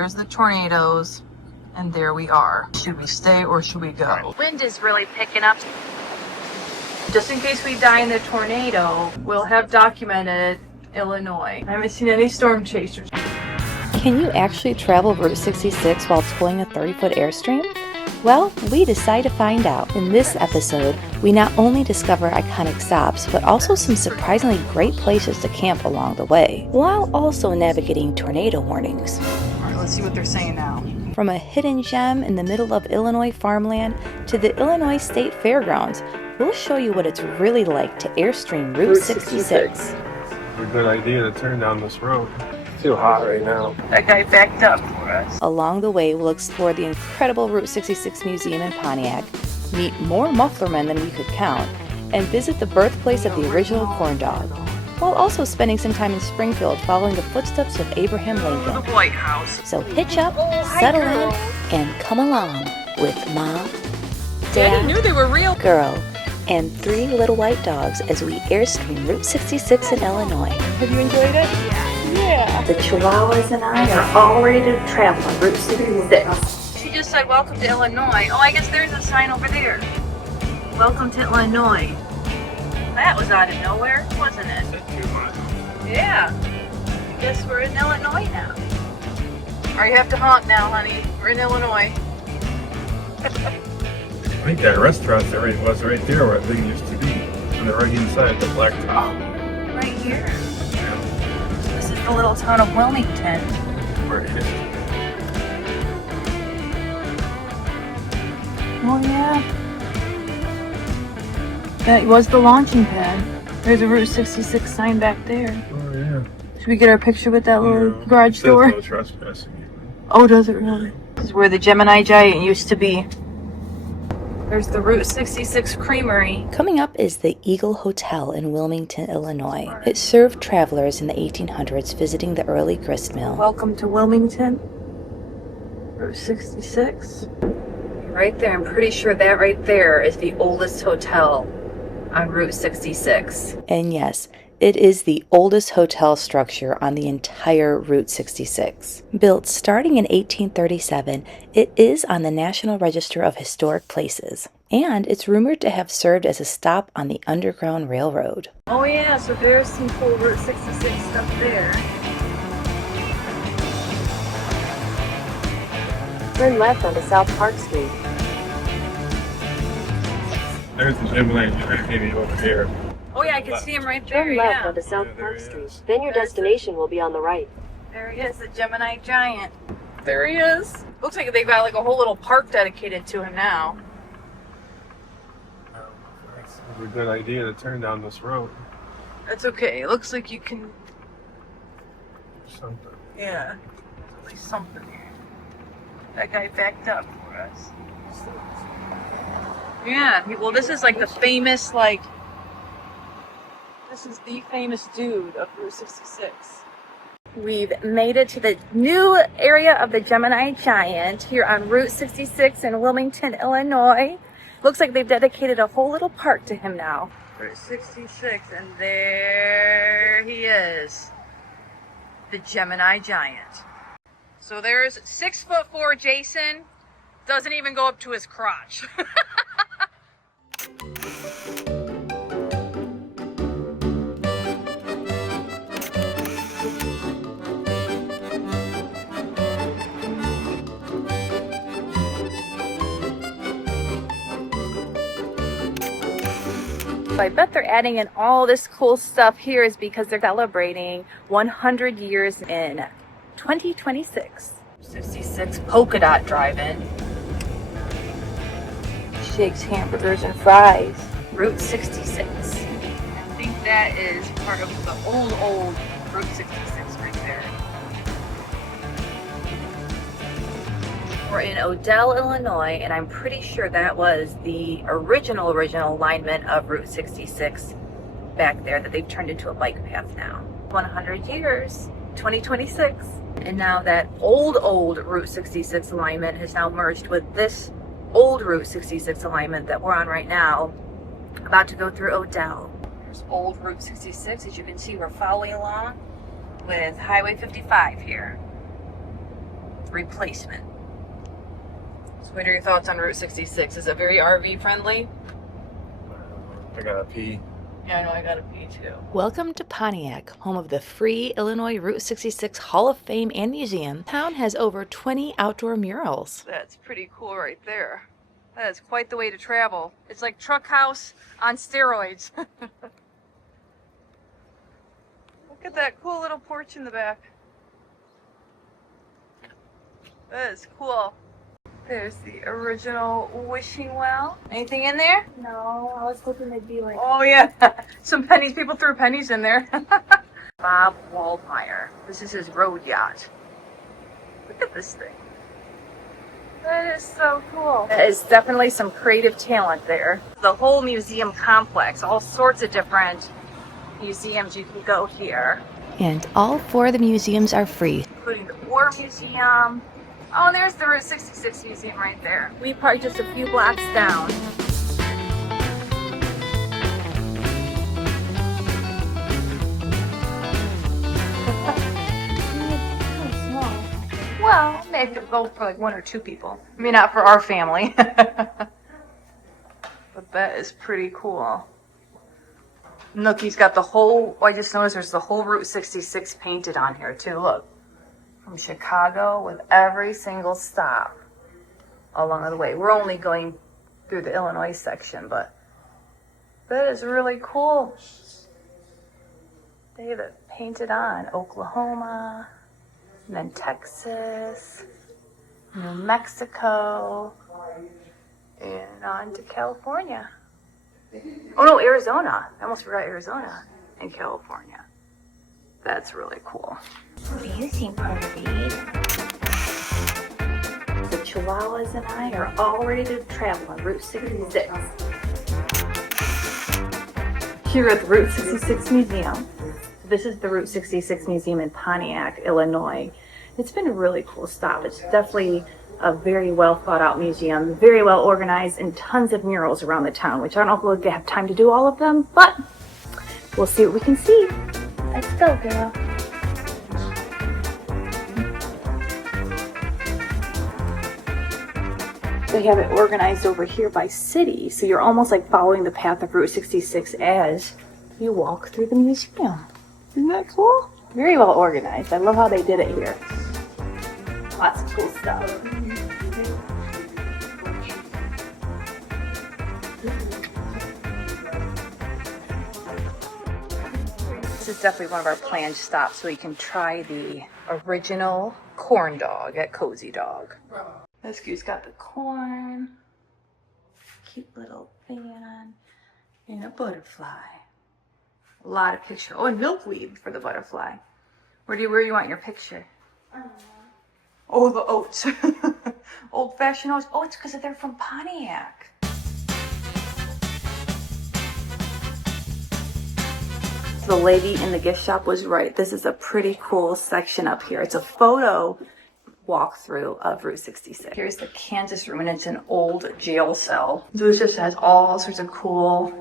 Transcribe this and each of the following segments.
there's the tornadoes, and there we are. Should we stay or should we go? Wind is really picking up. Just in case we die in the tornado, we'll have documented Illinois. I haven't seen any storm chasers. Can you actually travel Route 66 while towing a 30-foot Airstream? Well, we decide to find out. In this episode, we not only discover iconic stops, but also some surprisingly great places to camp along the way, while also navigating tornado warnings. Alright, let's see what they're saying now. From a hidden gem in the middle of Illinois farmland to the Illinois State Fairgrounds, we'll show you what it's really like to Airstream Route 66. It's a good idea to turn down this road. It's too hot right now. That guy backed up for us. Along the way, we'll explore the incredible Route 66 Museum in Pontiac, meet more mufflermen than we could count, and visit the birthplace of the original corn dog, while also spending some time in Springfield following the footsteps of Abraham Lincoln. The White House. So hitch up, settle in, and come along with Mom, Daddy knew they were real. Girl, and 3 little white dogs as we Airstream Route 66 in Illinois. Have you enjoyed it? Yeah. The Chihuahuas and I are all ready to travel on Route 66. She just said, welcome to Illinois. Oh, I guess there's a sign over there. Welcome to Illinois. That was out of nowhere, wasn't it? Yeah. I guess we're in Illinois now. Or you have to honk now, honey. We're in Illinois. I think that restaurant was right there where everything used to be. On the right hand side, the black top. Right here. This is the little town of Wilmington. Where it is. Oh yeah. That was the launching pad. There's a Route 66 sign back there. Oh yeah. Should we get our picture with that little garage It says door? no trespassing. Oh, does it really? This is where the Gemini Giant used to be. There's the Route 66 Creamery. Coming up is the Eagle Hotel in Wilmington, Illinois. It served travelers in the 1800s visiting the early grist mill. Welcome to Wilmington. Route 66. Right there, I'm pretty sure that right there is the oldest hotel on Route 66. And yes, it is the oldest hotel structure on the entire Route 66. Built starting in 1837, it is on the National Register of Historic Places, and it's rumored to have served as a stop on the Underground Railroad. Oh yeah, so there's some cool Route 66 stuff there. Turn left onto South Park Street. There's the Gemini Giant maybe over here. Oh yeah, I can see him right there, Turn left yeah. onto South Yeah, there Park he Street. is. Then your destination will be on the right. There he is, the Gemini Giant. There he is. Looks like they've got like a whole little park dedicated to him now. It's a good idea to turn down this road. That's okay. It looks like you can, Something. yeah, there's at least something here. That guy backed up for us. Yeah, well this is like the famous, like, this is the famous dude of Route 66. We've made it to the new area of the Gemini Giant here on Route 66 in Wilmington, Illinois. Looks like they've dedicated a whole little park to him now. Route 66, and there he is, the Gemini Giant. So there's 6'4" Jason, doesn't even go up to his crotch. I bet they're adding in all this cool stuff here is because they're celebrating 100 years in 2026. 66 Polka Dot Drive-In. Shakes hamburgers and fries. Route 66. I think that is part of the old Route 66 right there. We're in Odell, Illinois, and I'm pretty sure that was the original alignment of Route 66 back there that they've turned into a bike path now. 100 years, 2026. And now that old Route 66 alignment has now merged with this old Route 66 alignment that we're on right now, about to go through Odell. There's old Route 66. As you can see, we're following along with Highway 55 here. replacement. So what are your thoughts on Route 66? Is it very RV friendly? I gotta pee. Yeah, I know, I gotta pee too. Welcome to Pontiac, home of the free Illinois Route 66 Hall of Fame and Museum. Town has over 20 outdoor murals. That's pretty cool right there. That is quite the way to travel. It's like Truck House on steroids. Look at that cool little porch in the back. That is cool. There's the original wishing well. Anything in there? No, I was hoping they'd be like... Oh yeah, some pennies. People threw pennies in there. Bob Waldmire. This is his road yacht. Look at this thing. That is so cool. That is definitely some creative talent there. The whole museum complex, all sorts of different museums you can go here. And all 4 of the museums are free. Including the War Museum. Oh, and there's the Route 66 Museum right there. We parked just a few blocks down. Well, maybe go for like 1 or 2 people. I mean, not for our family. But that is pretty cool. Look, he's got the whole, I just noticed there's the whole Route 66 painted on here too. Look. From Chicago with every single stop along the way. We're only going through the Illinois section, but that is really cool. They have it painted on Oklahoma, and then Texas, New Mexico, and on to California. Oh no, Arizona. I almost forgot Arizona and California. That's really cool. What do you think, Harvey? The Chihuahuas and I are all ready to travel on Route 66. Here at the Route 66 Museum. This is the Route 66 Museum in Pontiac, Illinois. It's been a really cool stop. It's definitely a very well thought out museum, very well organized, and tons of murals around the town, which I don't know if we'll have time to do all of them, but we'll see what we can see. Let's go, girl. They have it organized over here by city, so you're almost like following the path of Route 66 as you walk through the museum. Isn't that cool? Very well organized. I love how they did it here. Lots of cool stuff. This is definitely one of our planned stops, so we can try the original corn dog at Cozy Dog. This goose got the corn, cute little fan, and a butterfly. A lot of picture. Oh, and milkweed for the butterfly. Where do you want your picture? Oh, the oats. Old-fashioned oats. Oh, it's because they're from Pontiac. The lady in the gift shop was right. This is a pretty cool section up here. It's a photo walkthrough of Route 66. Here's the Kansas room, and it's an old jail cell. So this just has all sorts of cool.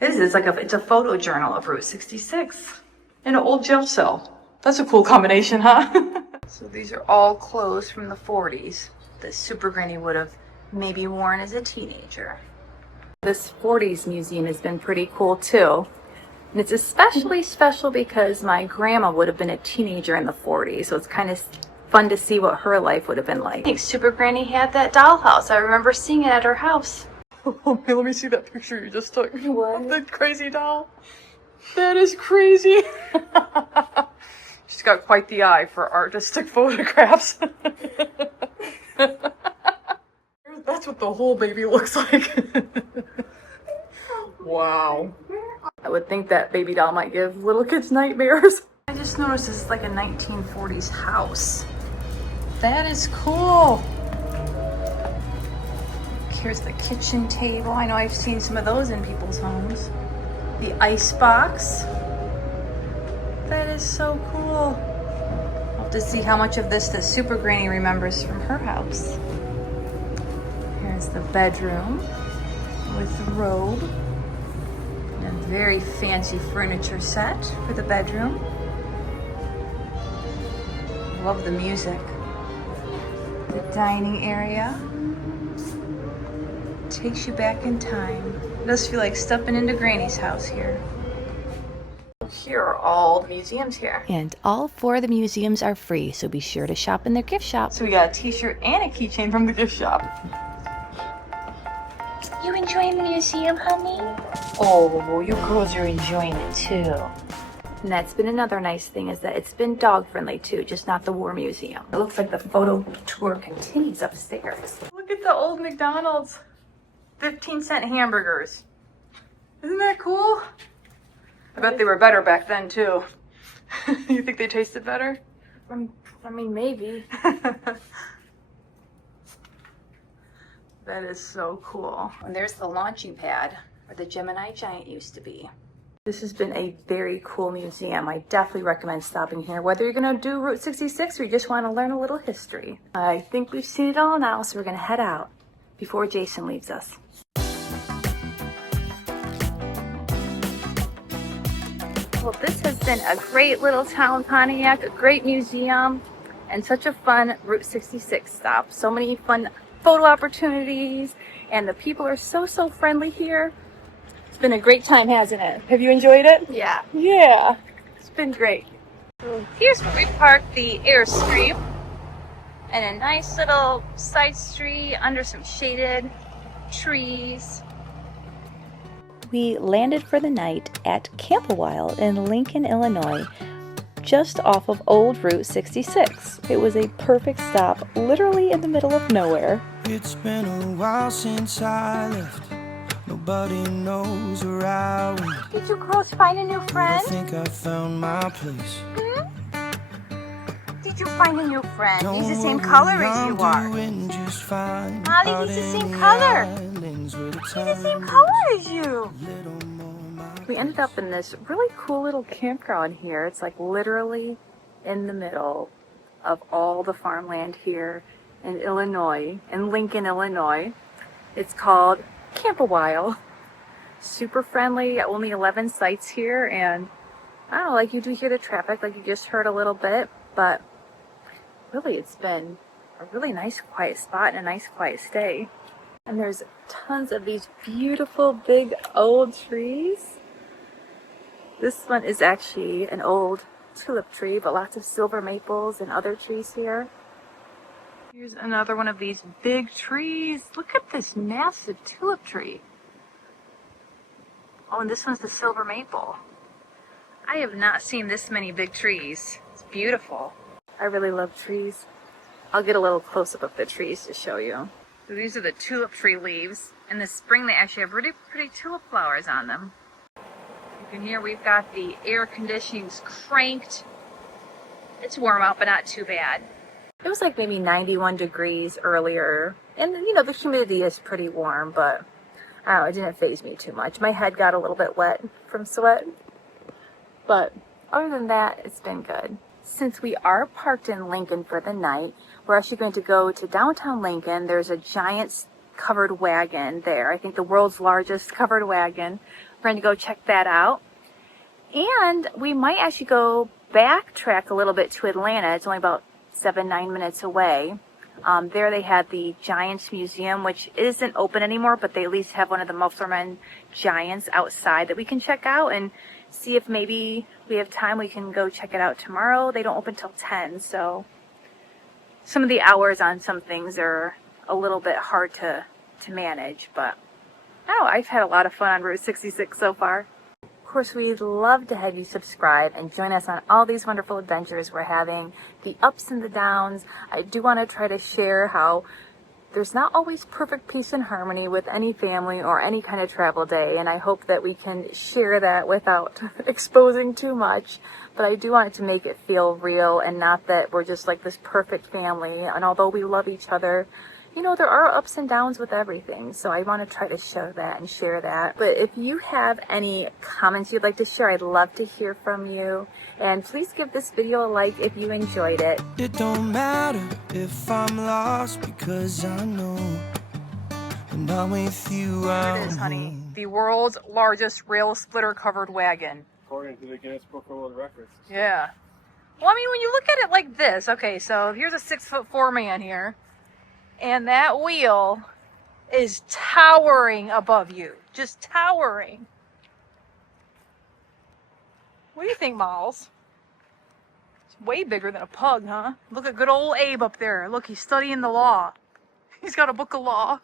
It's a photo journal of Route 66 in an old jail cell. That's a cool combination, huh? So these are all clothes from the 40s that Super Granny would have maybe worn as a teenager. This 40s museum has been pretty cool too. And it's especially special because my grandma would have been a teenager in the 40s, so it's kind of fun to see what her life would have been like. I think Super Granny had that dollhouse. I remember seeing it at her house. Oh, hey, let me see that picture you just took. What? The crazy doll. That is crazy. She's got quite the eye for artistic photographs. That's what the whole baby looks like. Wow. I would think that baby doll might give little kids nightmares. I just noticed this is like a 1940s house. That is cool. Here's the kitchen table. I know I've seen some of those in people's homes. The ice box. That is so cool. I'll have to see how much of this the Super Granny remembers from her house. Here's the bedroom with the robe. And a very fancy furniture set for the bedroom. Love the music. dining area. Takes you back in time. It does feel like stepping into Granny's house here. Here are all the museums here. And all 4 of the museums are free, so be sure to shop in their gift shop. So we got a t-shirt and a keychain from the gift shop. You enjoying the museum, honey? Oh, you girls are enjoying it too. And that's been another nice thing, is that it's been dog friendly too, just not the War Museum. It looks like the photo tour continues upstairs. Look at the old McDonald's 15-cent hamburgers. Isn't that cool? I bet they were better back then too. You think they tasted better? I mean, maybe. That is so cool. And there's the launching pad where the Gemini giant used to be. This has been a very cool museum. I definitely recommend stopping here, whether you're going to do Route 66 or you just want to learn a little history. I think we've seen it all now, so we're going to head out before Jason leaves us. Well, this has been a great little town, Pontiac, a great museum, and such a fun Route 66 stop. So many fun photo opportunities, and the people are so friendly here. It's been a great time, hasn't it? Have you enjoyed it? Yeah. Yeah, it's been great. So here's where we parked the Airstream, and a nice little side street under some shaded trees. We landed for the night at Awhile in Lincoln, Illinois, just off of old Route 66. It was a perfect stop, literally in the middle of nowhere. It's been a while since I left. Nobody knows where I went. Did you girls find a new I friend? think I found my place. Did you find a new friend? Don't He's the same worry, color as I'm you are. doing just fine. Molly, Out he's the in same the color. islands where the He's the same time color as you. little more my We ended up in this really cool little campground here. It's like literally in the middle of all the farmland here in Illinois, in Lincoln, Illinois. It's called Awhile. Super friendly, only 11 sites here, and I don't know, like you do hear the traffic like you just heard a little bit, but really it's been a really nice quiet spot and a nice quiet stay. And there's tons of these beautiful big old trees. This one is actually an old tulip tree, but lots of silver maples and other trees here. Here's another one of these big trees. Look at this massive tulip tree. Oh, and this one's the silver maple. I have not seen this many big trees. It's beautiful. I really love trees. I'll get a little close-up of the trees to show you. So these are the tulip tree leaves. In the spring, they actually have really pretty tulip flowers on them. You can hear we've got the air conditioning's cranked. It's warm out, but not too bad. It was like maybe 91 degrees earlier. And, you know, the humidity is pretty warm, but I don't know, it didn't faze me too much. My head got a little bit wet from sweat. But other than that, it's been good. Since we are parked in Lincoln for the night, we're actually going to go to downtown Lincoln. There's a giant covered wagon there. I think the world's largest covered wagon. We're going to go check that out. And we might actually go backtrack a little bit to Atlanta. It's only about 7-9 minutes away. There they had the Giants Museum, which isn't open anymore, but they at least have one of the Mufflerman Giants outside that we can check out and see if maybe we have time. We can go check it out tomorrow. They don't open till 10, so some of the hours on some things are a little bit hard to manage, but I've had a lot of fun on Route 66 so far. Of course, we'd love to have you subscribe and join us on all these wonderful adventures we're having, the ups and the downs. I do want to try to share how there's not always perfect peace and harmony with any family or any kind of travel day, and I hope that we can share that without exposing too much. But I do want it to make it feel real and not that we're just like this perfect family. And although we love each other, you know, there are ups and downs with everything. So I want to try to show that and share that. But if you have any comments you'd like to share, I'd love to hear from you. And please give this video a like if you enjoyed it. It don't matter if I'm lost because I know when I'm with you. Here it is, honey. The world's largest rail splitter covered wagon. According to the Guinness Book of World Records. Yeah. Well, I mean, when you look at it like this, okay, so here's a 6'4" man here. And that wheel is towering above you. Just towering. What do you think, Miles? It's way bigger than a pug, huh? Look at good old Abe up there. Look, he's studying the law. He's got a book of law.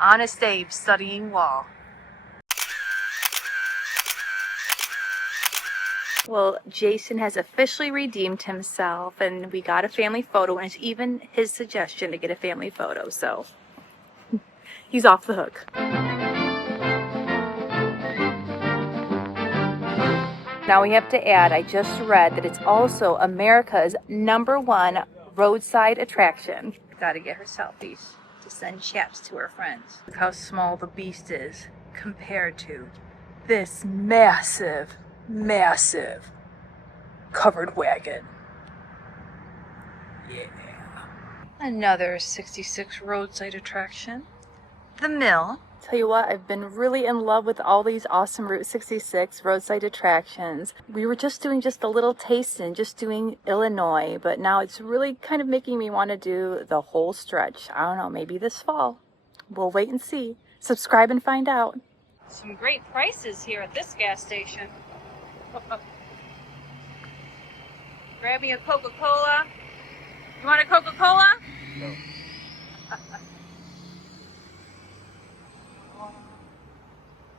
Honest Abe studying law. Well, Jason has officially redeemed himself, and we got a family photo, and it's even his suggestion to get a family photo, so he's off the hook. Now we have to add, I just read that it's also America's #1 roadside attraction. Gotta get her selfies to send chaps to her friends. Look how small the beast is compared to this massive covered wagon. Yeah. Another 66 roadside attraction. The mill. Tell you what, I've been really in love with all these awesome Route 66 roadside attractions. We were just doing a little tasting, just doing Illinois, but now it's really kind of making me want to do the whole stretch. I don't know, maybe this fall. We'll wait and see. Subscribe and find out. Some great prices here at this gas station. Grab me a Coca-Cola. You want a Coca-Cola? No.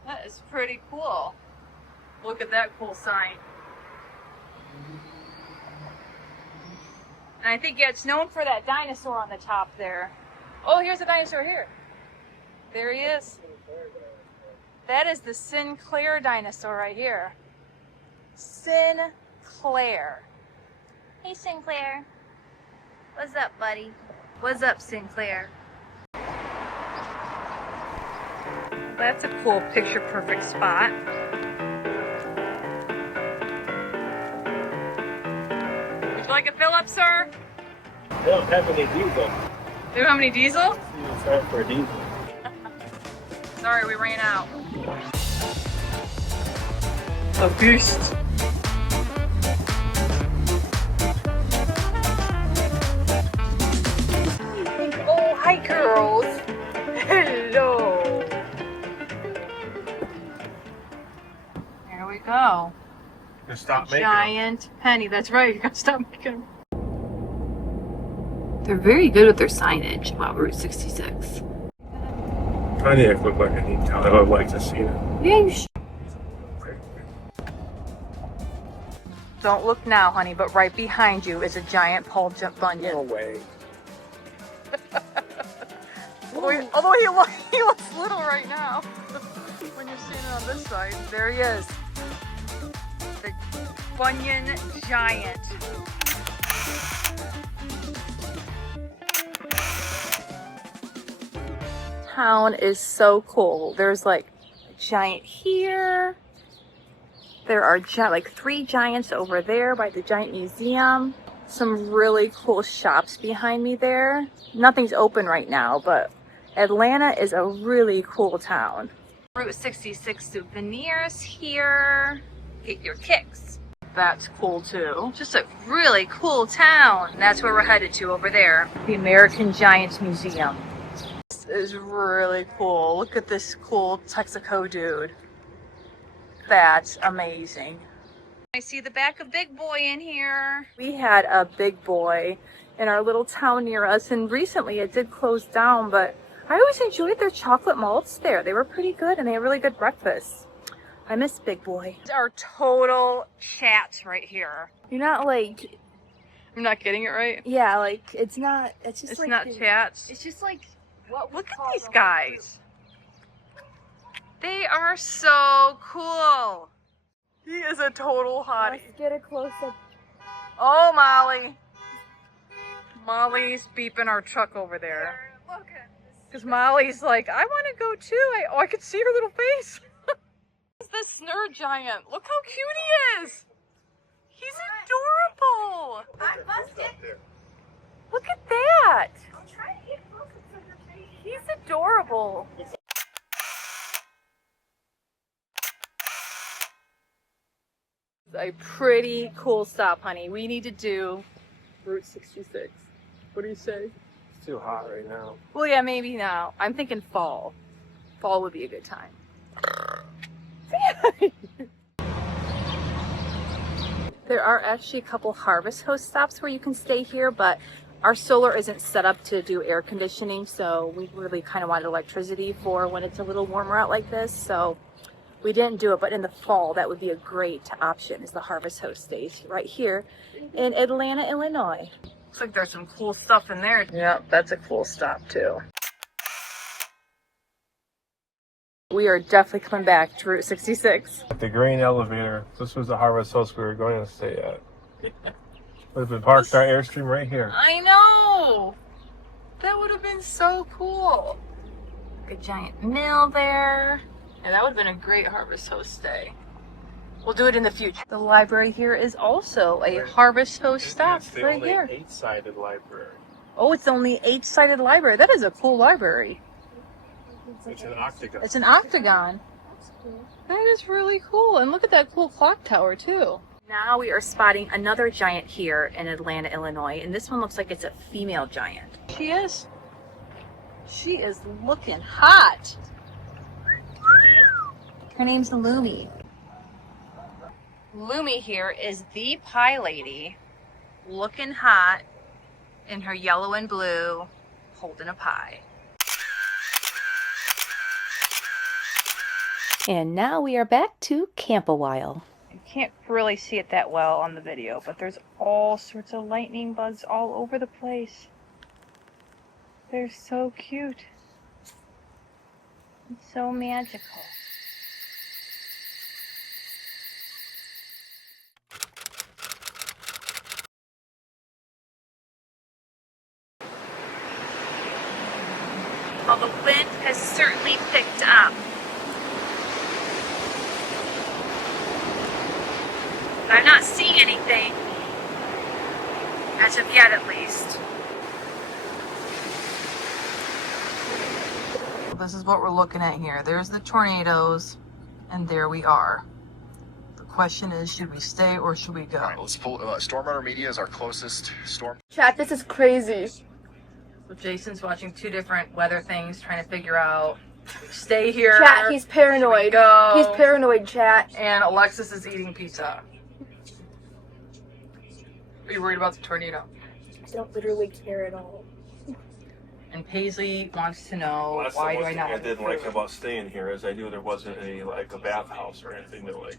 That is pretty cool. Look at that cool sign. And I think, yeah, it's known for that dinosaur on the top there. Oh, here's a dinosaur here. There he is. That is the Sinclair dinosaur right here. Sinclair. Hey, Sinclair. What's up, buddy? What's up, Sinclair? That's a cool picture-perfect spot. Would you like a fill-up, sir? They don't have any diesel. They don't have any diesel? It's time for a diesel. Sorry, we ran out. A beast. Oh, hi, girls. Hello. There we go. Just stop making Giant penny. That's right. You gotta stop making them. They're very good with their signage about Route 66. Pontiac looked like a neat town. I would like to see it. Yeah, you should. Don't look now, honey, but right behind you is a giant Bunyan. No way. Although he looks little right now. When you're seeing it on this side, there he is. The Bunyan giant. Town is so cool. There's like a giant here. There are like 3 giants over there by the giant museum. Some really cool shops behind me there. Nothing's open right now, but Atlanta is a really cool town. Route 66 souvenirs here. Get your kicks. That's cool too. Just a really cool town. That's where we're headed to over there. The American Giants Museum. This is really cool. Look at this cool Texaco dude. That's amazing. I see the back of Big Boy in here. We had a Big Boy in our little town near us, and recently it did close down, but I always enjoyed their chocolate malts there. They were pretty good, and they had really good breakfast. I miss Big Boy. These are total chats right here. You're not like... I'm not getting it right. Yeah, like, it's not... It's just It's like... not chats. It's just like... Look at these guys. They are so cool. He is a total hottie. Let's get a close-up. Oh, Molly. Molly's beeping our truck over there. Because Molly's like, I want to go too. I can see her little face. It's the Snur Giant. Look how cute he is. He's adorable. I'm busted. Look at that. I'm trying to get closer to her face. He's adorable. A pretty cool stop, honey. We need to do Route 66. What do you say? too hot right now. Well, yeah, maybe now. I'm thinking fall. Fall would be a good time. There are actually a couple Harvest Host stops where you can stay here, but our solar isn't set up to do air conditioning, so we really kind of wanted electricity for when it's a little warmer out like this, so we didn't do it. But in the fall, that would be a great option, is the Harvest Host stays right here in Atlanta, Illinois. Looks like there's some cool stuff in there. Yeah, that's a cool stop too. We are definitely coming back to Route 66. The grain elevator. This was the Harvest House we were going to stay at. We've been parked our Airstream right here. I know! That would have been so cool. A giant mill there. Yeah, that would have been a great Harvest Host stay. We'll do it in the future. The library here is also a Harvest Host stop right here. It's the only 8-sided library. Oh, it's the only 8-sided library. That is a cool library. It's an octagon. It's an octagon. That is really cool. And look at that cool clock tower too. Now we are spotting another giant here in Atlanta, Illinois. And this one looks like it's a female giant. She is. She is looking hot. Her name's Lumi. Lumi here is the pie lady, looking hot in her yellow and blue, holding a pie. And now we are back to Camp Awhile. You can't really see it that well on the video, but there's all sorts of lightning bugs all over the place. They're so cute. It's so magical. Well, the wind has certainly picked up. I'm not seeing anything, as of yet at least. This is what we're looking at here. There's the tornadoes, and there we are. The question is, should we stay or should we go? All right, let's pull. Storm Runner Media is our closest storm. Chat, this is crazy. So Jason's watching 2 different weather things, trying to figure out, stay here. Chat, he's paranoid. Go? He's paranoid, chat. And Alexis is eating pizza. Are you worried about the tornado? I don't literally care at all. And Paisley wants to know, That's why the do one I thing not I have didn't food? like about staying here is I knew there wasn't any, like, a bathhouse or anything to, like,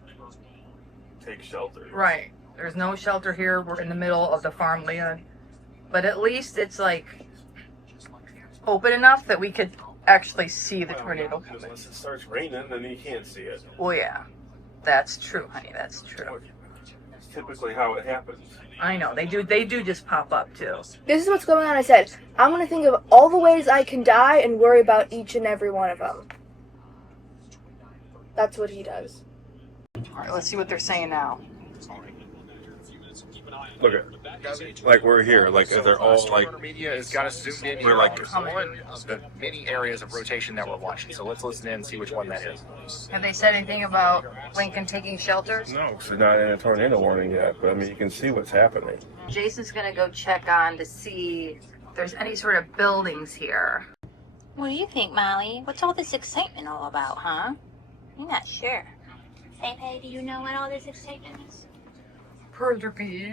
take shelter. Right. There's no shelter here. We're in the middle of the farmland. But at least it's, like, open enough that we could actually see the tornado coming. Unless it starts raining, then you can't see it. Well, yeah. That's true, honey. That's true. It's typically how it happens. I know. They do just pop up, too. This is what's going on. I said, I'm going to think of all the ways I can die and worry about each and every one of them. That's what he does. All right, let's see what they're saying now. Look at, like, we're here, like, they're all, Storm like, Runner Media has got us zoomed in we're here like- on one of the many areas of rotation that we're watching. So let's listen in and see which one that is. Have they said anything about Lincoln taking shelters? no, because they're not in a tornado warning yet, but, I mean, you can see what's happening. Jason's gonna go check on to see if there's any sort of buildings here. What do you think, Molly? What's all this excitement all about, huh? You're not sure. Hey, do you know what all this excitement is?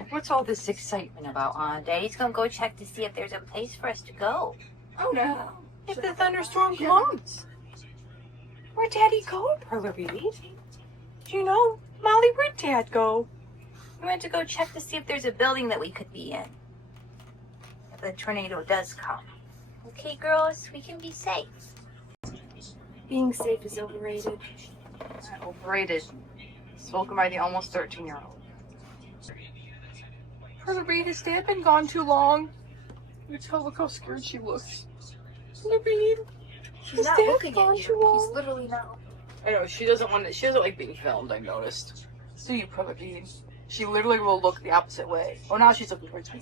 What's all this excitement about, huh? Daddy's gonna go check to see if there's a place for us to go. Oh no. If the thunderstorm comes. Where'd Daddy go, Perler Baby? Do you know, Molly, where'd Dad go? We went to go check to see if there's a building that we could be in. If the tornado does come. Okay, girls, we can be safe. Being safe is overrated. Overrated. Spoken by the almost 13-year-old. Perler Baby, has Dad been gone too long? You tell, look how scared she looks. Perler Baby. He's not looking at you. He's literally not. I know, she doesn't like being filmed, I've noticed. So you Perler Baby. She literally will look the opposite way. Oh, now she's looking towards me.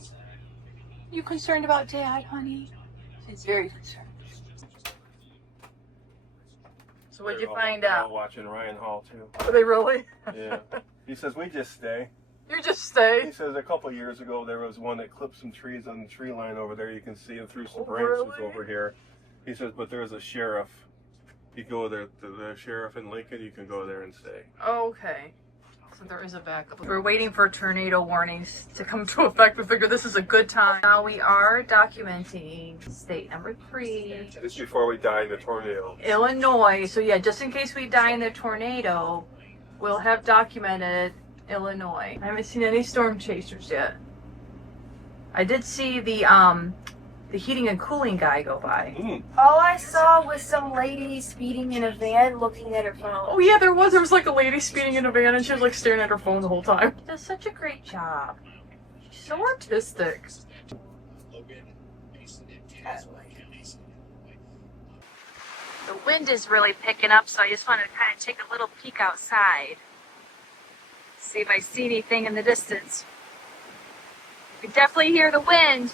You concerned about Dad, honey? She's very concerned. So what'd you find They're out? all watching Ryan Hall, too. Are they really? Yeah. He says, we just stay. You just stay. He says a couple of years ago there was one that clipped some trees on the tree line over there. You can see it through some branches over here. He says, but there's a sheriff. You go there to the sheriff in Lincoln, you can go there and stay. Okay. So there is a backup. We're waiting for tornado warnings to come to effect. We figure this is a good time. Now we are documenting state number 3. Just before we die in the tornado. Illinois. So yeah, just in case we die in the tornado, we'll have documented Illinois. I haven't seen any storm chasers yet. I did see the heating and cooling guy go by. All I saw was some lady speeding in a van looking at her phone. Oh yeah, there was like a lady speeding in a van and she was like staring at her phone the whole time. She does such a great job. She's so artistic. The wind is really picking up, so I just wanted to kind of take a little peek outside. See if I see anything in the distance. You can definitely hear the wind.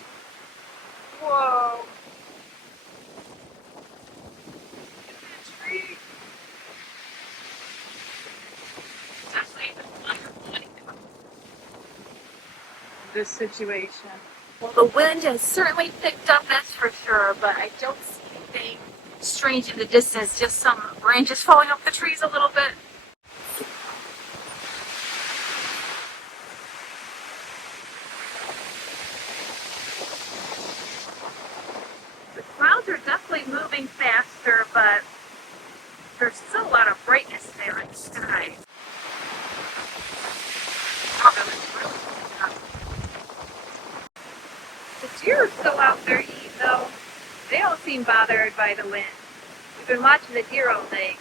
Whoa. This situation. Well, the wind has certainly picked up, that's for sure, but I don't see anything strange in the distance, just some branches falling off the trees a little bit. The clouds are definitely moving faster, but there's still a lot of brightness there in the sky. The deer are still out there eating, though. They don't seem bothered by the wind. We've been watching the deer all day.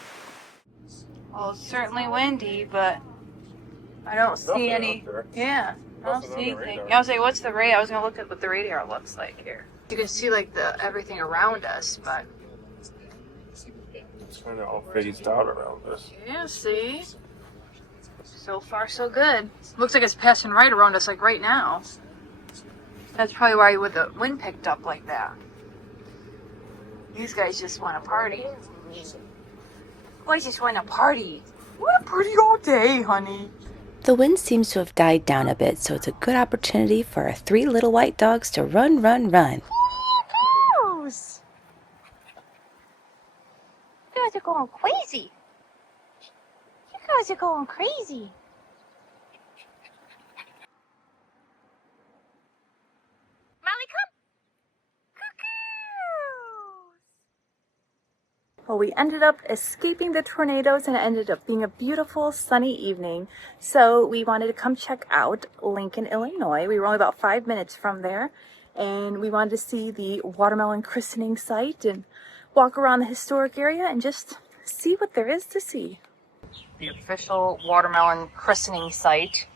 Well, it's certainly windy, but I don't see any. Yeah, I don't see anything. I was like, what's the radar? I was gonna look at what the radar looks like here. You can see like everything around us, but It's kind of all phased out around us. yeah, see. So far, so good. Looks like it's passing right around us, like right now. That's probably why with the wind picked up like that. These guys just want to party. Boys just want to party. Want to party all day, honey. The wind seems to have died down a bit, so it's a good opportunity for our 3 little white dogs to run, run, run. Gross. You guys are going crazy. You guys are going crazy. Molly, come. Cuckoo. Well, we ended up escaping the tornadoes and it ended up being a beautiful sunny evening. So we wanted to come check out Lincoln, Illinois. We were only about 5 minutes from there. And we wanted to see the watermelon christening site and walk around the historic area and just see what there is to see. The official watermelon christening site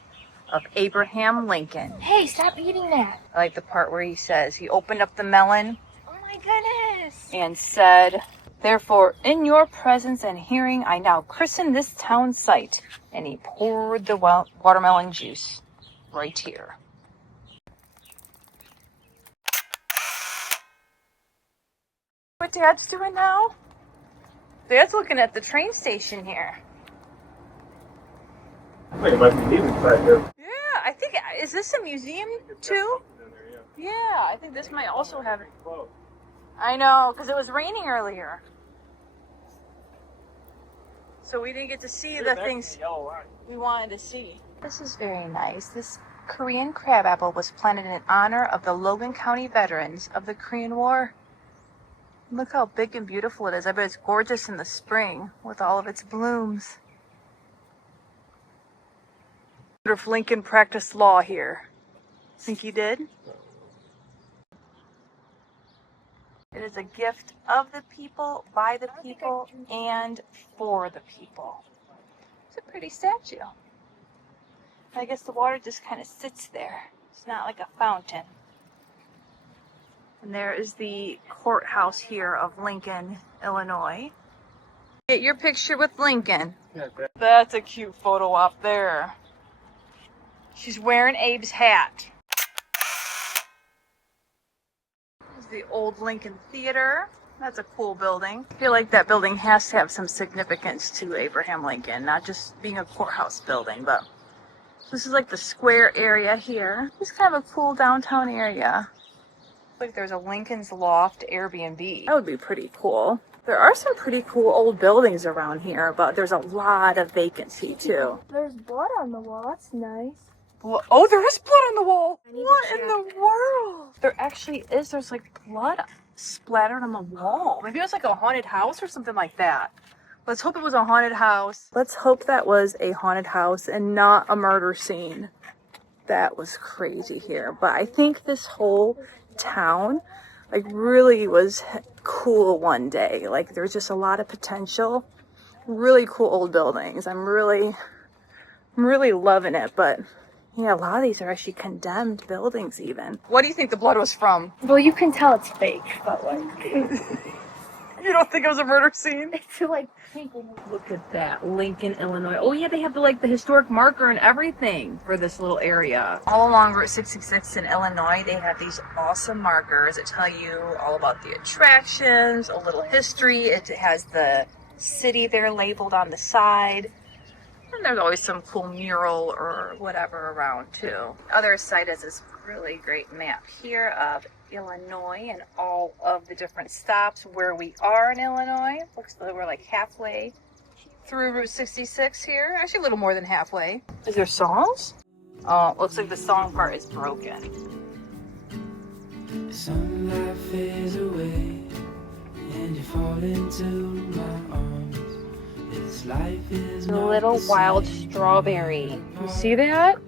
of Abraham Lincoln. Hey, stop eating that. I like the part where he says he opened up the melon Oh my goodness. and said, "Therefore, in your presence and hearing, I now christen this town site." And he poured the watermelon juice right here. What Dad's doing now? Dad's looking at the train station here. I think it might be neat inside here. Yeah, I think, is this a museum too? Yeah, I think this might also have it. I know, because it was raining earlier. So we didn't get to see the things we wanted to see. This is very nice. This Korean crabapple was planted in honor of the Logan County veterans of the Korean War. Look how big and beautiful it is. I bet it's gorgeous in the spring with all of its blooms. I wonder if Lincoln practiced law here. Think he did? It is a gift of the people, by the people, and for the people. It's a pretty statue. I guess the water just kind of sits there. It's not like a fountain. And there is the courthouse here of Lincoln, Illinois. Get your picture with Lincoln. That's a cute photo up there. She's wearing Abe's hat. This is the old Lincoln Theater. That's a cool building. I feel like that building has to have some significance to Abraham Lincoln, not just being a courthouse building, but This is like the square area here. It's kind of a cool downtown area. Like there's a Lincoln's Loft Airbnb. That would be pretty cool. There are some pretty cool old buildings around here, but there's a lot of vacancy too. There's blood on the wall. That's nice. Oh, there is blood on the wall. What in the world? There actually is. There's like blood splattered on the wall. Maybe it was like a haunted house or something like that. Let's hope it was a haunted house. Let's hope that was a haunted house and not a murder scene. That was crazy here. But I think this whole town like really was cool one day. Like there's just a lot of potential. Really cool old buildings. I'm really loving it. But yeah, a lot of these are actually condemned buildings even. What do you think the blood was from? Well, you can tell it's fake, but like... You don't think it was a murder scene? I feel like people... Look at that, Lincoln, Illinois. Oh yeah, they have the historic marker and everything for this little area. All along Route 66 in Illinois, they have these awesome markers that tell you all about the attractions, a little history. It has the city there labeled on the side. And there's always some cool mural or whatever around too. Other side is this really great map here of Illinois and all of the different stops where we are in Illinois. Looks like we're like halfway through Route 66 here. Actually a little more than halfway. Is there songs? Oh, looks like the song part is broken. Sunlight fades away and you fall into my arms. This life is The little wild strawberry. You see that?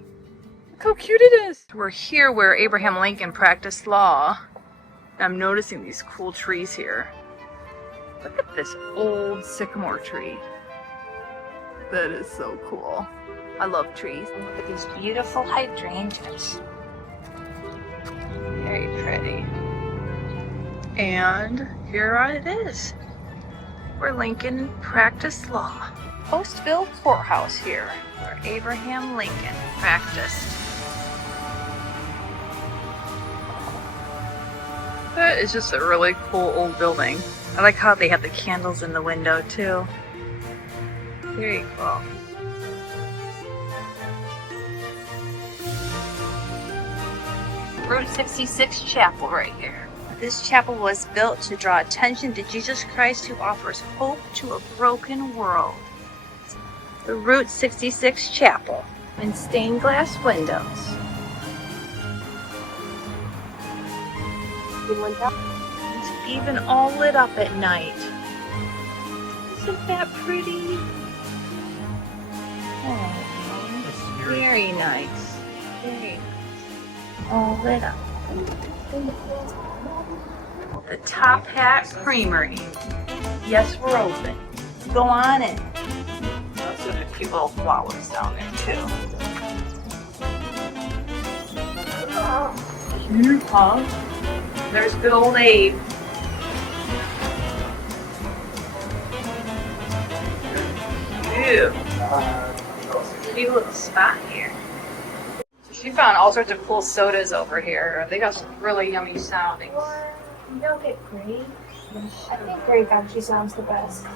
Look how cute it is. We're here where Abraham Lincoln practiced law. I'm noticing these cool trees here. Look at this old sycamore tree. That is so cool. I love trees. And look at these beautiful hydrangeas. Very pretty. And here it is, where Lincoln practiced law. Postville Courthouse here, where Abraham Lincoln practiced. That is just a really cool old building. I like how they have the candles in the window too. Very cool. Route 66 Chapel right here. This chapel was built to draw attention to Jesus Christ who offers hope to a broken world. The Route 66 Chapel and stained glass windows. It's even all lit up at night. Isn't that pretty? Oh, very nice. Very nice. All lit up. The Top Hat Creamery. Yes, we're open. Go on in. Also, there's a few little flowers down there too. Cute, huh? There's good old Abe. Ew. Cute little spot here. So she found all sorts of cool sodas over here. They got some really yummy sounding. You don't get grape. I think grape actually sounds the best.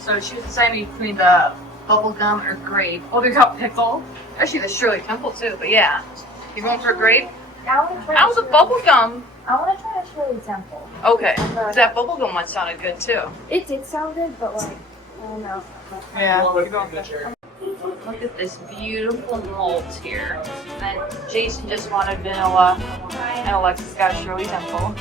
So she was deciding between the bubblegum or grape. Oh, they got pickle. Actually, the Shirley Temple too, but yeah. You going for grape? How's the bubblegum? I want to try a Shirley Temple. Okay. That bubblegum one sounded good too. It did sound good, but like, I don't know. Yeah. Look at this beautiful malt here. And Jason just wanted vanilla, and Alexis got Shirley Temple.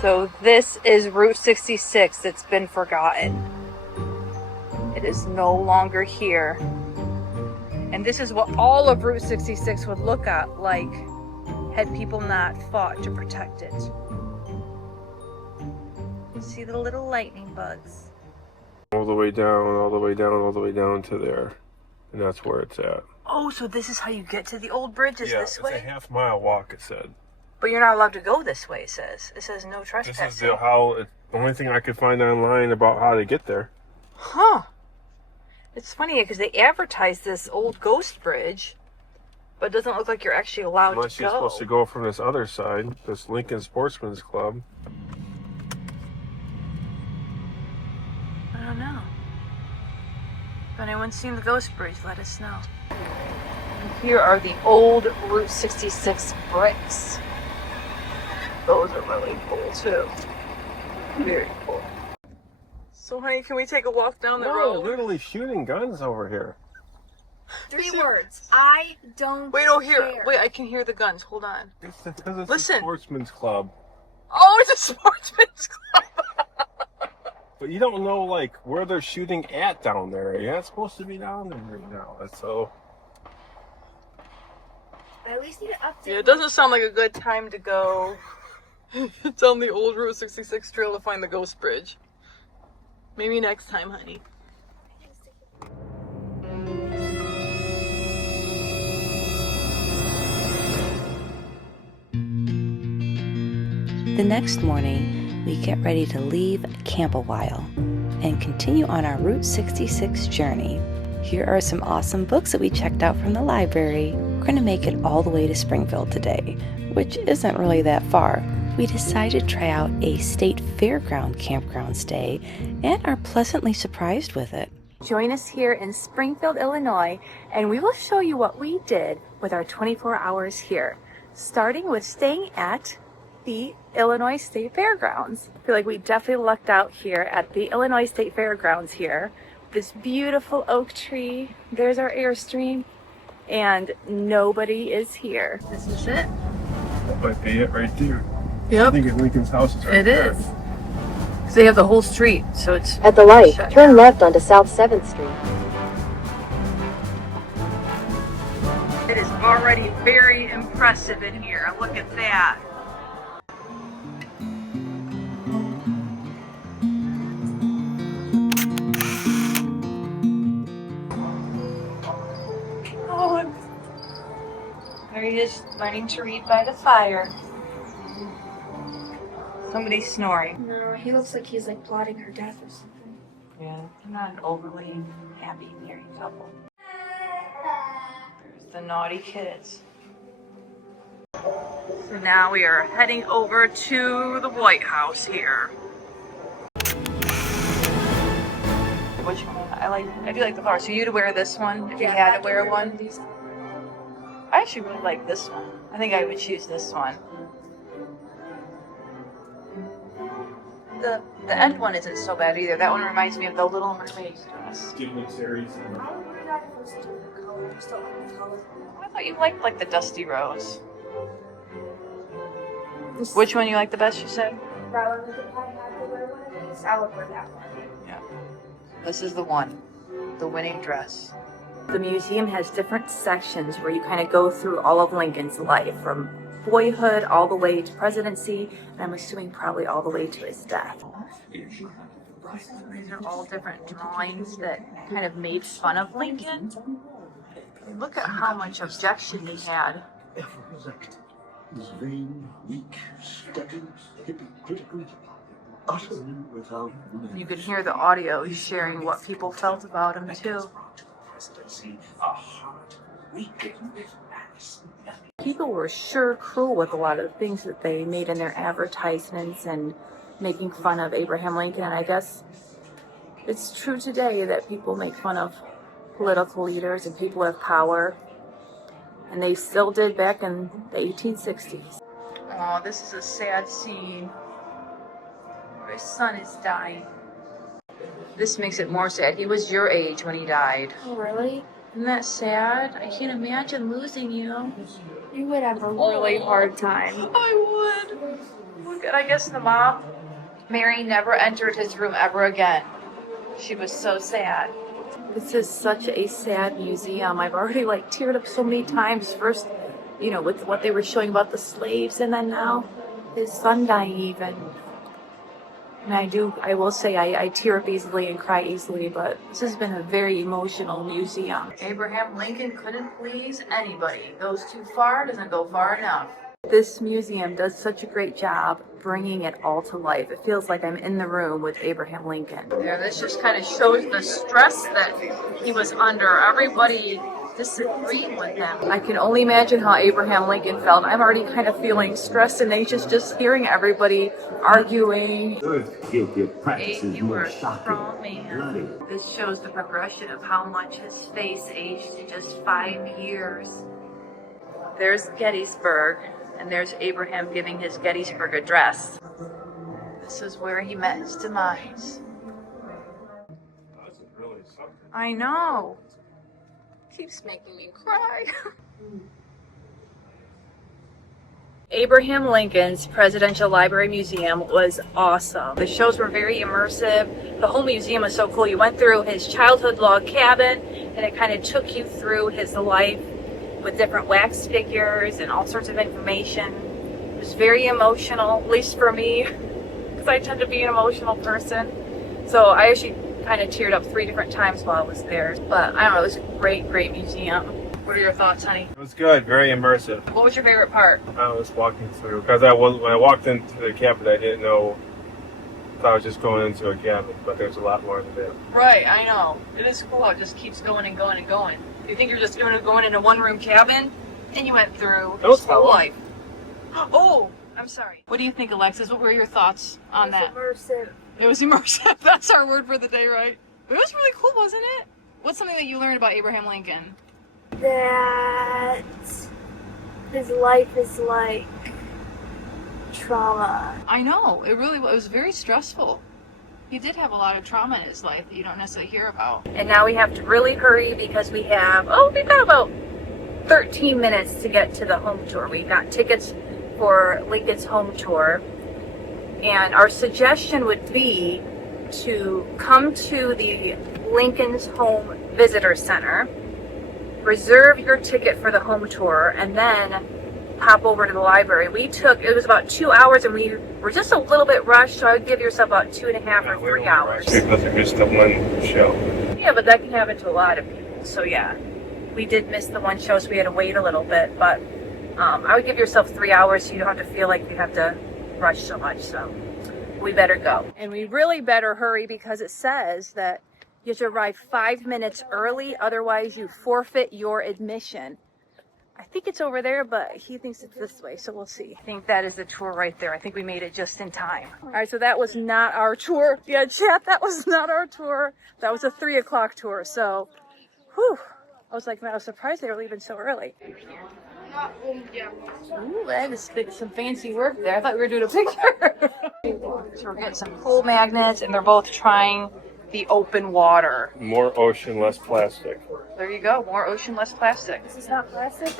So this is Route 66 that's been forgotten. It is no longer here. And this is what all of Route 66 would look at like had people not fought to protect it. See the little lightning bugs. All the way down, all the way down, all the way down to there. And that's where it's at. Oh, so this is how you get to the old bridge, is this way? It's a half-mile walk, it said. But you're not allowed to go this way, it says. It says no trespassing. This is the only thing I could find online about how to get there. Huh. It's funny because they advertise this old ghost bridge, but it doesn't look like you're actually allowed Unless to you're go. supposed to go from this other side, this Lincoln Sportsman's Club. I don't know. If anyone's seen the Ghost Bridge, let us know. Here are the old Route 66 bricks. Those are really cool too. Very cool. So honey, can we take a walk down the road? Literally shooting guns over here. 3 words. I don't Wait, oh here. care. Wait, I can hear the guns. Hold on. It's because it's Listen. a sportsman's club. Oh, it's a sportsman's club. But you don't know, like, where they're shooting at down there. You're not supposed to be down there right now. So... I at least need to update. Yeah, it doesn't sound like a good time to go down the old Route 66 trail to find the Ghost Bridge. Maybe next time, honey. The next morning, we get ready to leave Camp Awhile and continue on our Route 66 journey. Here are some awesome books that we checked out from the library. We're going to make it all the way to Springfield today, which isn't really that far. We decided to try out a state fairground campground stay and are pleasantly surprised with it. Join us here in Springfield, Illinois, and we will show you what we did with our 24 hours here, starting with staying at the Illinois State Fairgrounds. I feel like we definitely lucked out here at the Illinois State Fairgrounds here. This beautiful oak tree. There's our Airstream, and nobody is here. This is it. That might be it right there. I Yep, think Lincoln's house is right it there. is. Because they have the whole street, so it's... At the light, shut turn down. left onto South 7th Street. It is already very impressive in here. Look at that. Oh, there he is, learning to read by the fire. Somebody's snoring. No, he looks like he's like plotting her death or something. Yeah, I'm not an overly happy married couple. There's the naughty kids. So now we are heading over to the White House here. Which one? I do like the flower. So you'd wear this one if you had to wear one? I actually really like this one. I think I would choose this one. The end one isn't so bad either. That one reminds me of the Little Mermaid dress. Dignitaries. I would wear that if it was a different color. I just don't like the color. I thought you liked like the dusty rose. Which one you like the best, you said? That one, if I had to wear one of these, I would wear that one. Yeah. This is the one. The winning dress. The museum has different sections where you kind of go through all of Lincoln's life, from boyhood all the way to presidency, and I'm assuming probably all the way to his death. These are all different drawings that kind of made fun of Lincoln. Look at how much objection he had. Vain, weak, stubborn, hypocritical, utterly without meaning. You could hear the audio sharing what people felt about him too. People were sure cruel with a lot of the things that they made in their advertisements and making fun of Abraham Lincoln, and I guess it's true today that people make fun of political leaders and people with power. And they still did back in the 1860s. Oh, this is a sad scene. His son is dying. This makes it more sad. He was your age when he died. Oh, really? Isn't that sad? I can't imagine losing you. You would have a really hard time. I would. Look at, I guess the mom, Mary, never entered his room ever again. She was so sad. This is such a sad museum. I've already teared up so many times. First, with what they were showing about the slaves, and then now his son dying even. And I will say I tear up easily and cry easily, but this has been a very emotional museum. Abraham Lincoln couldn't please anybody. Goes too far, doesn't go far enough. This museum does such a great job bringing it all to life. It feels like I'm in the room with Abraham Lincoln. Yeah, this just kind of shows the stress that he was under. Everybody disagreeing with them. I can only imagine how Abraham Lincoln felt. I'm already kind of feeling stressed and anxious just hearing everybody arguing. Guilty of practices You were more a shocking. strong man. This shows the progression of how much his face aged in just 5 years. There's Gettysburg, and there's Abraham giving his Gettysburg address. This is where he met his demise. This is really something. I know. Keeps making me cry. Abraham Lincoln's Presidential Library Museum was awesome. The shows were very immersive. The whole museum was so cool. You went through his childhood log cabin, and it kind of took you through his life with different wax figures and all sorts of information. It was very emotional, at least for me, because I tend to be an emotional person. So I actually kind of teared up 3 different times while I was there. But I don't know, it was a great, great museum. What are your thoughts, honey? It was good, very immersive. What was your favorite part? I was walking through because when I walked into the cabin, I didn't know. I thought I was just going into a cabin, but there's a lot more to do. Right, I know. It is cool how it just keeps going and going and going. You think you're just going in a one-room cabin, and you went through his whole life. Oh, I'm sorry. What do you think, Alexis? What were your thoughts on that? Immersive. It was immersive. That's our word for the day, right? It was really cool, wasn't it? What's something that you learned about Abraham Lincoln? That his life is like trauma. I know. It really was very stressful. He did have a lot of trauma in his life that you don't necessarily hear about. And now we have to really hurry because we've got about 13 minutes to get to the home tour. We got tickets for Lincoln's home tour. And our suggestion would be to come to the Lincoln's Home Visitor Center, reserve your ticket for the home tour, and then pop over to the library. It was about 2 hours, and we were just a little bit rushed, so I would give yourself about 2.5 or 3 hours. Because it missed the one show. Yeah, but that can happen to a lot of people. So yeah, we did miss the one show, so we had to wait a little bit. But I would give yourself 3 hours so you don't have to feel like you have to rush so much. So we better go. And we really better hurry because it says that you have to arrive 5 minutes early, otherwise you forfeit your admission. I think it's over there, but he thinks it's this way, so we'll see. I think that is the tour right there. I think we made it just in time. All right, so that was not our tour. Yeah, chat, that was not our tour. That was a 3 o'clock tour, so, whew. I was surprised they were leaving so early. Ooh, that is some fancy work there. I thought we were doing a picture. So we're getting some pool magnets, and they're both trying the open water. More ocean, less plastic. There you go, more ocean, less plastic. This is not plastic?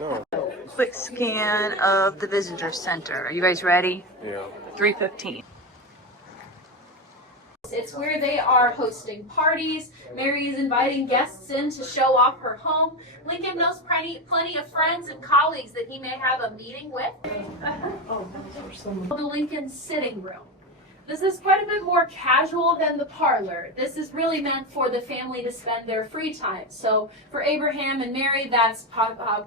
No. Quick scan of the visitor center. Are you guys ready? Yeah. 3:15. It's where they are hosting parties. Mary is inviting guests in to show off her home. Lincoln knows plenty of friends and colleagues that he may have a meeting with. The Lincoln sitting room. This is quite a bit more casual than the parlor. This is really meant for the family to spend their free time. So for Abraham and Mary, that's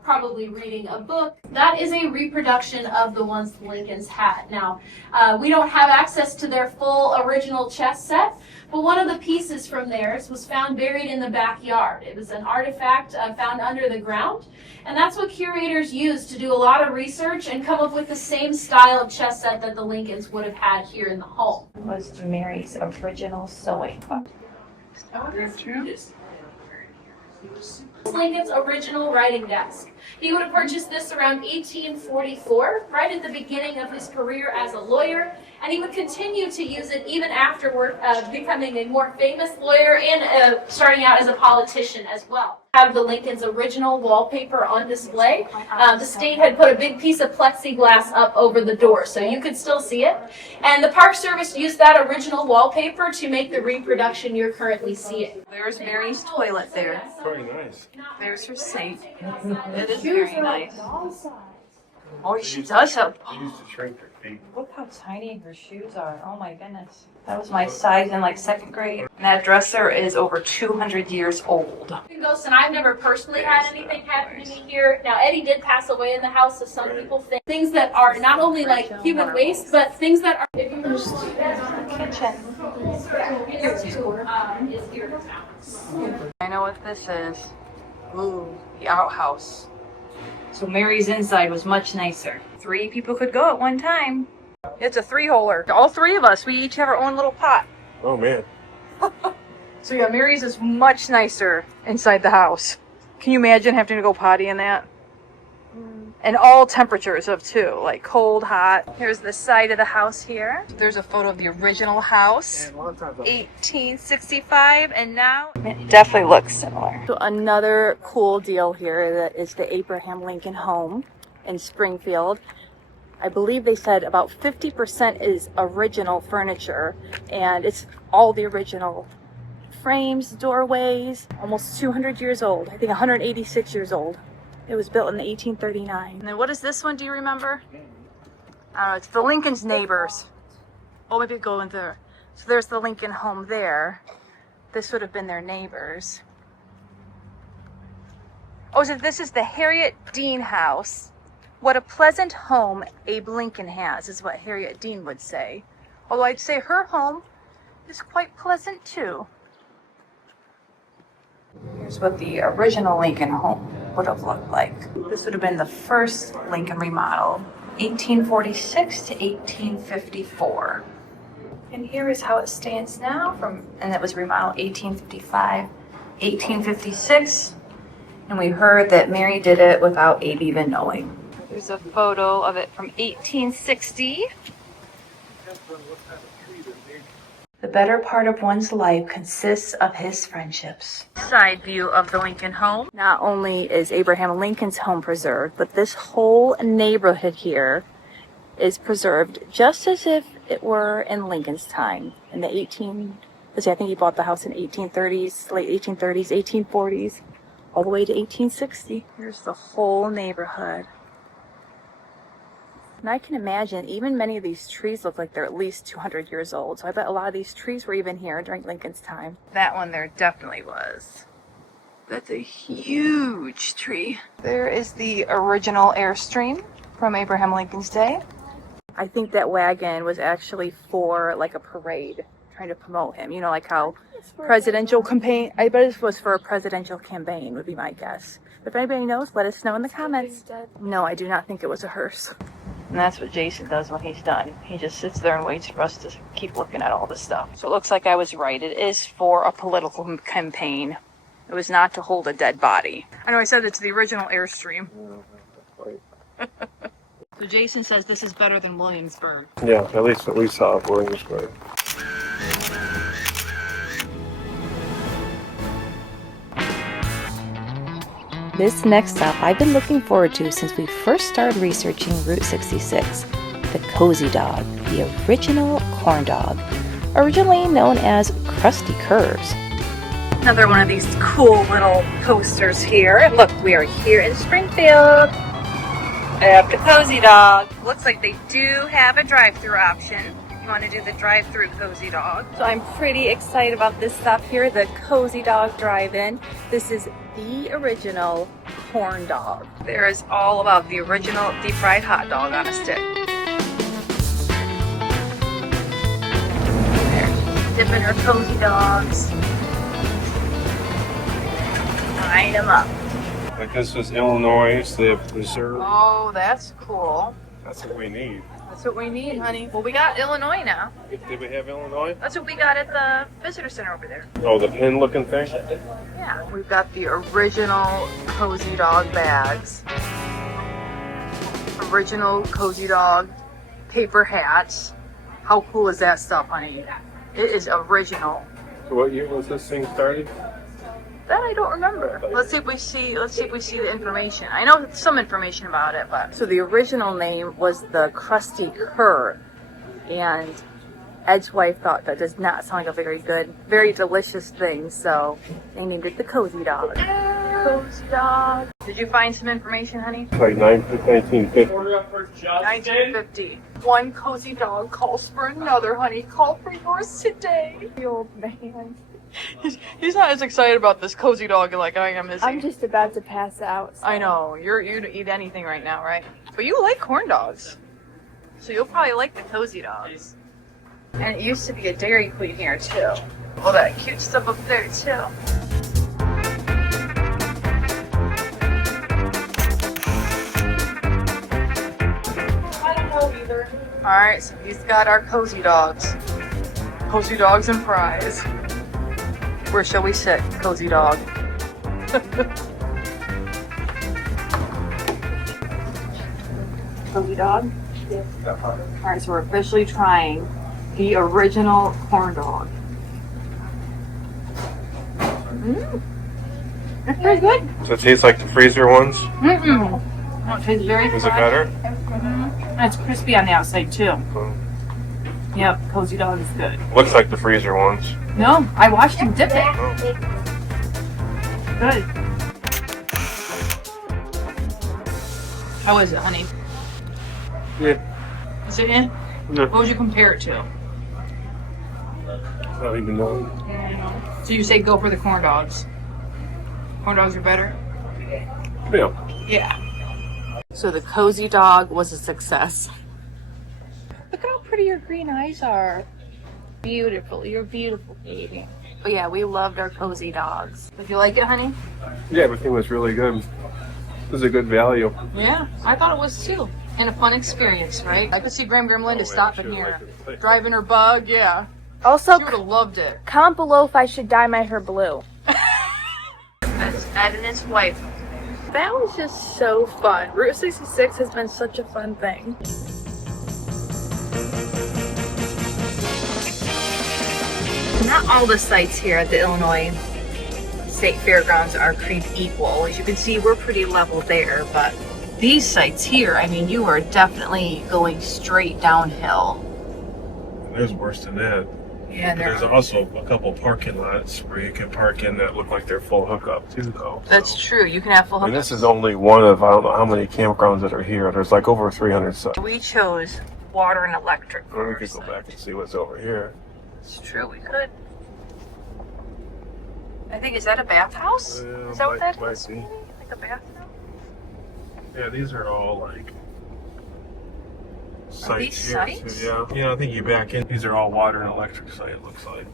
probably reading a book. That is a reproduction of the ones the Lincolns had. Now, we don't have access to their full original chess set, but one of the pieces from theirs was found buried in the backyard. It was an artifact found under the ground. And that's what curators use to do a lot of research and come up with the same style of chess set that the Lincolns would have had here in the home. Was Mary's original sewing book. Lincoln's original writing desk. He would have purchased this around 1844, right at the beginning of his career as a lawyer, and he would continue to use it even afterward, becoming a more famous lawyer and starting out as a politician as well. Have the Lincoln's original wallpaper on display. The state had put a big piece of plexiglass up over the door, so you could still see it. And the Park Service used that original wallpaper to make the reproduction you're currently seeing. There's Mary's toilet there. Very nice. There's her sink. It is very nice. Oh, she does have. She used to shrink her feet. Look how tiny her shoes are. Oh my goodness. That was my size in like 2nd grade. And that dresser is over 200 years old. Ghosts, and I've never personally had anything happen to me here. Now, Eddie did pass away in the house, so some people think things that are not only like human waste, but things that are. If you Kitchen. I know what this is. Ooh, the outhouse. So Mary's inside was much nicer. 3 people could go at one time. It's a 3-holer. All 3 of us, we each have our own little pot. Oh man. So yeah, Mary's is much nicer inside the house. Can you imagine having to go potty in that? And all temperatures of too, like cold, hot. Here's the side of the house here. There's a photo of the original house, 1865, and now it definitely looks similar. So another cool deal here that is the Abraham Lincoln home in Springfield. I believe they said about 50% is original furniture, and it's all the original frames, doorways, almost 200 years old. I think 186 years old. It was built in 1839. And then what is this one? Do you remember? It's the Lincoln's neighbors. Oh, maybe go in there. So there's the Lincoln home there. This would have been their neighbors. Oh, so this is the Harriet Dean house. What a pleasant home Abe Lincoln has, is what Harriet Dean would say. Although I'd say her home is quite pleasant too. Here's what the original Lincoln home would have looked like. This would have been the first Lincoln remodel, 1846 to 1854. And here is how it stands now, and it was remodeled 1855, 1856. And we heard that Mary did it without Abe even knowing. There's a photo of it from 1860. The better part of one's life consists of his friendships. Side view of the Lincoln home. Not only is Abraham Lincoln's home preserved, but this whole neighborhood here is preserved just as if it were in Lincoln's time. In the I think he bought the house in 1830s, late 1830s, 1840s, all the way to 1860. Here's the whole neighborhood. And I can imagine even many of these trees look like they're at least 200 years old. So I bet a lot of these trees were even here during Lincoln's time. That one there definitely was. That's a huge tree. There is the original Airstream from Abraham Lincoln's day. I think that wagon was actually for like a parade, trying to promote him. You know, like how presidential campaign, I bet it was for a presidential campaign would be my guess. If anybody knows, let us know in the comments. No, I do not think it was a hearse. And that's what Jason does when he's done. He just sits there and waits for us to keep looking at all this stuff. So it looks like I was right. It is for a political campaign. It was not to hold a dead body. I know I said it's the original Airstream. So Jason says this is better than Williamsburg. Yeah, at least what we saw of Williamsburg. This next stop I've been looking forward to since we first started researching Route 66, the Cozy Dog, the original corn dog, originally known as Crusty Curves. Another one of these cool little coasters here. And look, we are here in Springfield at the Cozy Dog. Looks like they do have a drive-through option. You want to do the drive-through Cozy Dog. So I'm pretty excited about this stop here, the Cozy Dog Drive-In. This is the original corn dog. There is all about the original deep-fried hot dog on a stick. There's dipping her Cozy Dogs. Line them up. Like this was Illinois, so they have preserved. Oh, that's cool. That's what we need. That's what we need, honey. Well, we got Illinois now. Did we have Illinois? That's what we got at the visitor center over there. Oh, the pin looking thing? Yeah, we've got the original Cozy Dog bags. Original Cozy Dog paper hats. How cool is that stuff, honey? It is original. So what year was this thing started? That I don't remember. Let's see if we see the information. I know some information about it, but so the original name was the Crusty Curve, and Ed's wife thought that does not sound like a very good, very delicious thing, so they named it the Cozy Dog. Cozy Dog. Did you find some information, honey? It's like 1950. 1950. One Cozy Dog calls for another, honey. Call for yours today. The old man. He's not as excited about this Cozy Dog like I am, is he? I'm just about to pass out. So. I know. You'd eat anything right now, right? But you like corn dogs. So you'll probably like the Cozy Dogs. And it used to be a Dairy Queen here, too. All that cute stuff up there, too. Alright, so he's got our cozy dogs. Cozy dogs and fries. Where shall we sit, cozy dog? Cozy dog? Alright, so we're officially trying the original corn dog. It's pretty good. Does it taste like the freezer ones? Mm-mm. No, it tastes very Is it fresh. better? And it's crispy on the outside too. Yep, cozy dog is good. Looks like the freezer ones. No, I watched him dip it. Good. How is it, honey? Yeah. Is it in? Yeah. What would you compare it to? I don't even know. So you say go for the corn dogs. Corn dogs are better? Yeah. Yeah. So the cozy dog was a success. Look at how pretty your green eyes are. Beautiful. You're beautiful, baby. But yeah, we loved our cozy dogs. Did you like it, honey? Yeah, everything was really good. It was a good value. Yeah, I thought it was too. And a fun experience, right? I could see Graham Linda stopping here. Driving her bug, yeah. Also, She would have loved it. comment below if I should dye my hair blue. That's Ed and his wife. That was just so fun. Route 66 has been such a fun thing. Not all the sites here at the Illinois State Fairgrounds are creek equal. As you can see, we're pretty level there, but these sites here, I mean, you are definitely going straight downhill. There's worse than that. Yeah, There's also a couple parking lots where you can park in that look like they're full hookup too, though. That's true. You can have full And hookups. this is only one of I don't know how many campgrounds that are here. There's like over 300 sites. We chose water and electric. Or we could go back and see what's over here. It's true, we could. I think, is that a bathhouse? Is that what that might is? be. Like a bathhouse? Yeah, these are all like sites these here, sites? too. Yeah, I think you back in. These are all water and electric site. It looks like.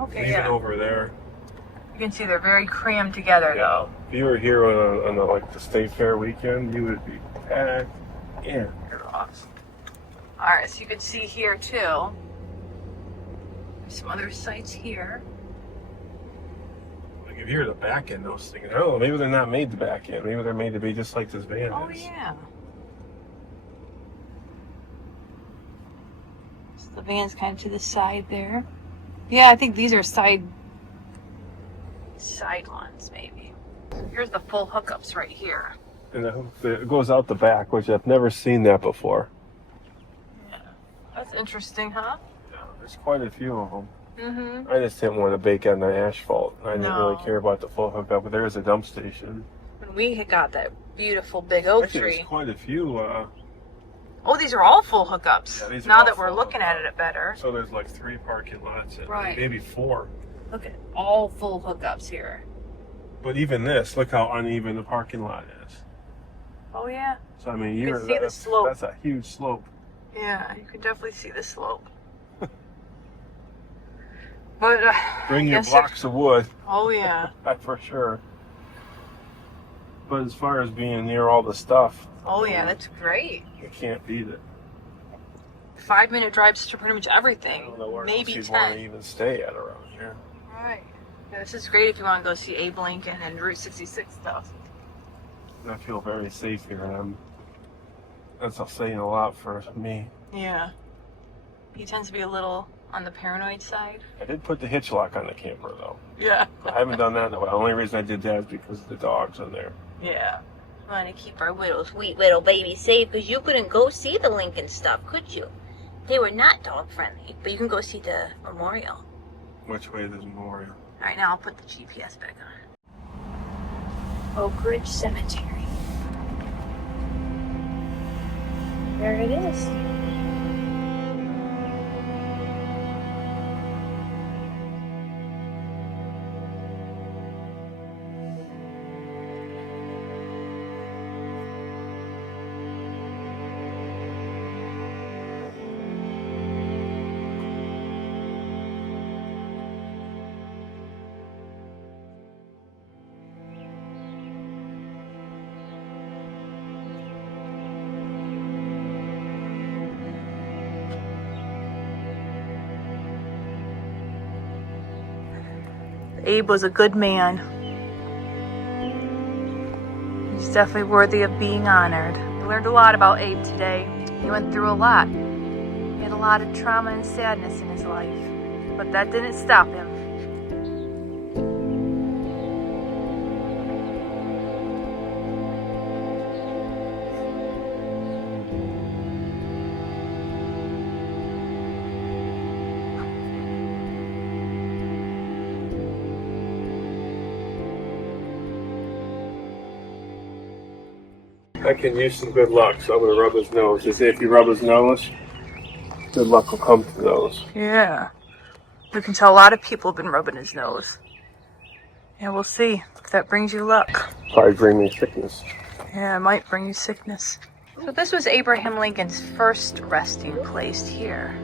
Okay, Even yeah. over there. You can see they're very crammed together, though. If you were here on like the state fair weekend, you would be packed. Yeah. You're awesome. Alright, so you can see here, too. There's some other sites here. Like if you're the back end, those things. I don't know. Maybe they're not made to back end. Maybe they're made to be just like this van Oh, is. yeah. So the van's kind of to the side there. Yeah, I think these are side ones, maybe. Here's the full hookups right here. And it goes out the back, which I've never seen that before. Yeah. That's interesting, huh? Yeah, there's quite a few of them. Mm-hmm. I just didn't want to bake on the asphalt. I didn't really No. care about the full hookup, but there is a dump station. When we had got that beautiful big oak Actually, tree. there's quite a few. Oh, these are all full hookups. Yeah, these are now all that we're full looking at hookups. it better. So there's like 3 parking lots and Right. maybe 4. Look at all full hookups here. But even this, look how uneven the parking lot is. Oh yeah. So I mean, You can see the slope. That's a huge slope. Yeah, you can definitely see the slope. But Bring I your guess blocks of wood, oh yeah. that's for sure. But as far as being near all the stuff, Oh yeah, that's great. you can't beat it. 5-minute drives to pretty much I everything. don't know where Maybe else you'd want 10. to even stay at around here. Right. Yeah, this is great if you want to go see Abe Lincoln and Route 66 stuff. I feel very safe here, and that's saying a lot for me. Yeah. He tends to be a little on the paranoid side. I did put the hitch lock on the camper though. Yeah. I haven't done that in a while. The only reason I did that is because of the dogs in there. Yeah. Want to keep our little sweet little baby safe because you couldn't go see the Lincoln stuff, could you? They were not dog friendly, but you can go see the memorial. Which way is the memorial? All right, now I'll put the GPS back on. Oak Ridge Cemetery. There it is. Abe was a good man. He's definitely worthy of being honored. We learned a lot about Abe today. He went through a lot. He had a lot of trauma and sadness in his life, but that didn't stop him. I can use some good luck, so I'm going to rub his nose. They say if you rub his nose, good luck will come to those. Yeah. You can tell a lot of people have been rubbing his nose. Yeah, we'll see if that brings you luck. Probably bring me sickness. Yeah, it might bring you sickness. So this was Abraham Lincoln's first resting place here.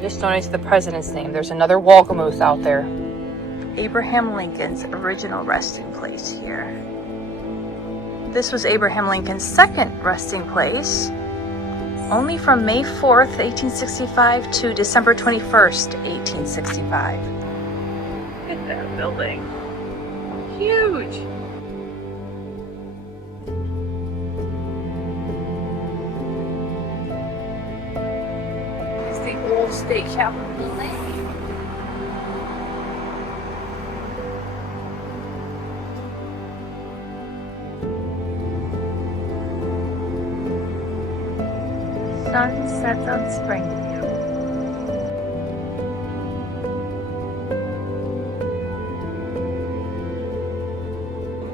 Just notice the president's name. There's another Walgamoose out there. Abraham Lincoln's original resting place here. This was Abraham Lincoln's second resting place, only from May 4th, 1865 to December 21st, 1865. Look at that building. Huge. It's the old state capitol building. Sun sets on Springfield.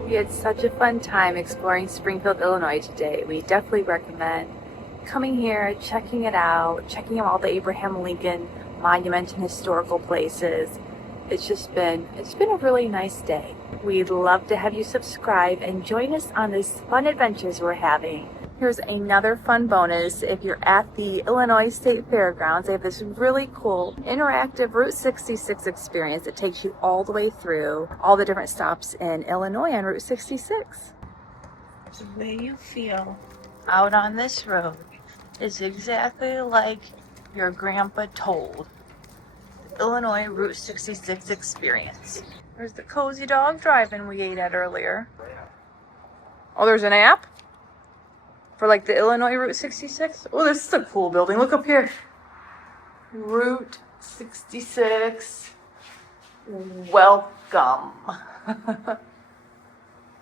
We had such a fun time exploring Springfield, Illinois today. We definitely recommend coming here, checking it out, checking out all the Abraham Lincoln monument and historical places. It's been a really nice day. We'd love to have you subscribe and join us on these fun adventures we're having. Here's another fun bonus. If you're at the Illinois State Fairgrounds, they have this really cool interactive Route 66 experience that takes you all the way through all the different stops in Illinois on Route 66. The way you feel out on this road is exactly like your grandpa told. The Illinois Route 66 experience. There's the cozy dog drive-in we ate at earlier. Oh, there's an app? For like the Illinois Route 66? Oh, this is a cool building. Look up here. Route 66. Welcome.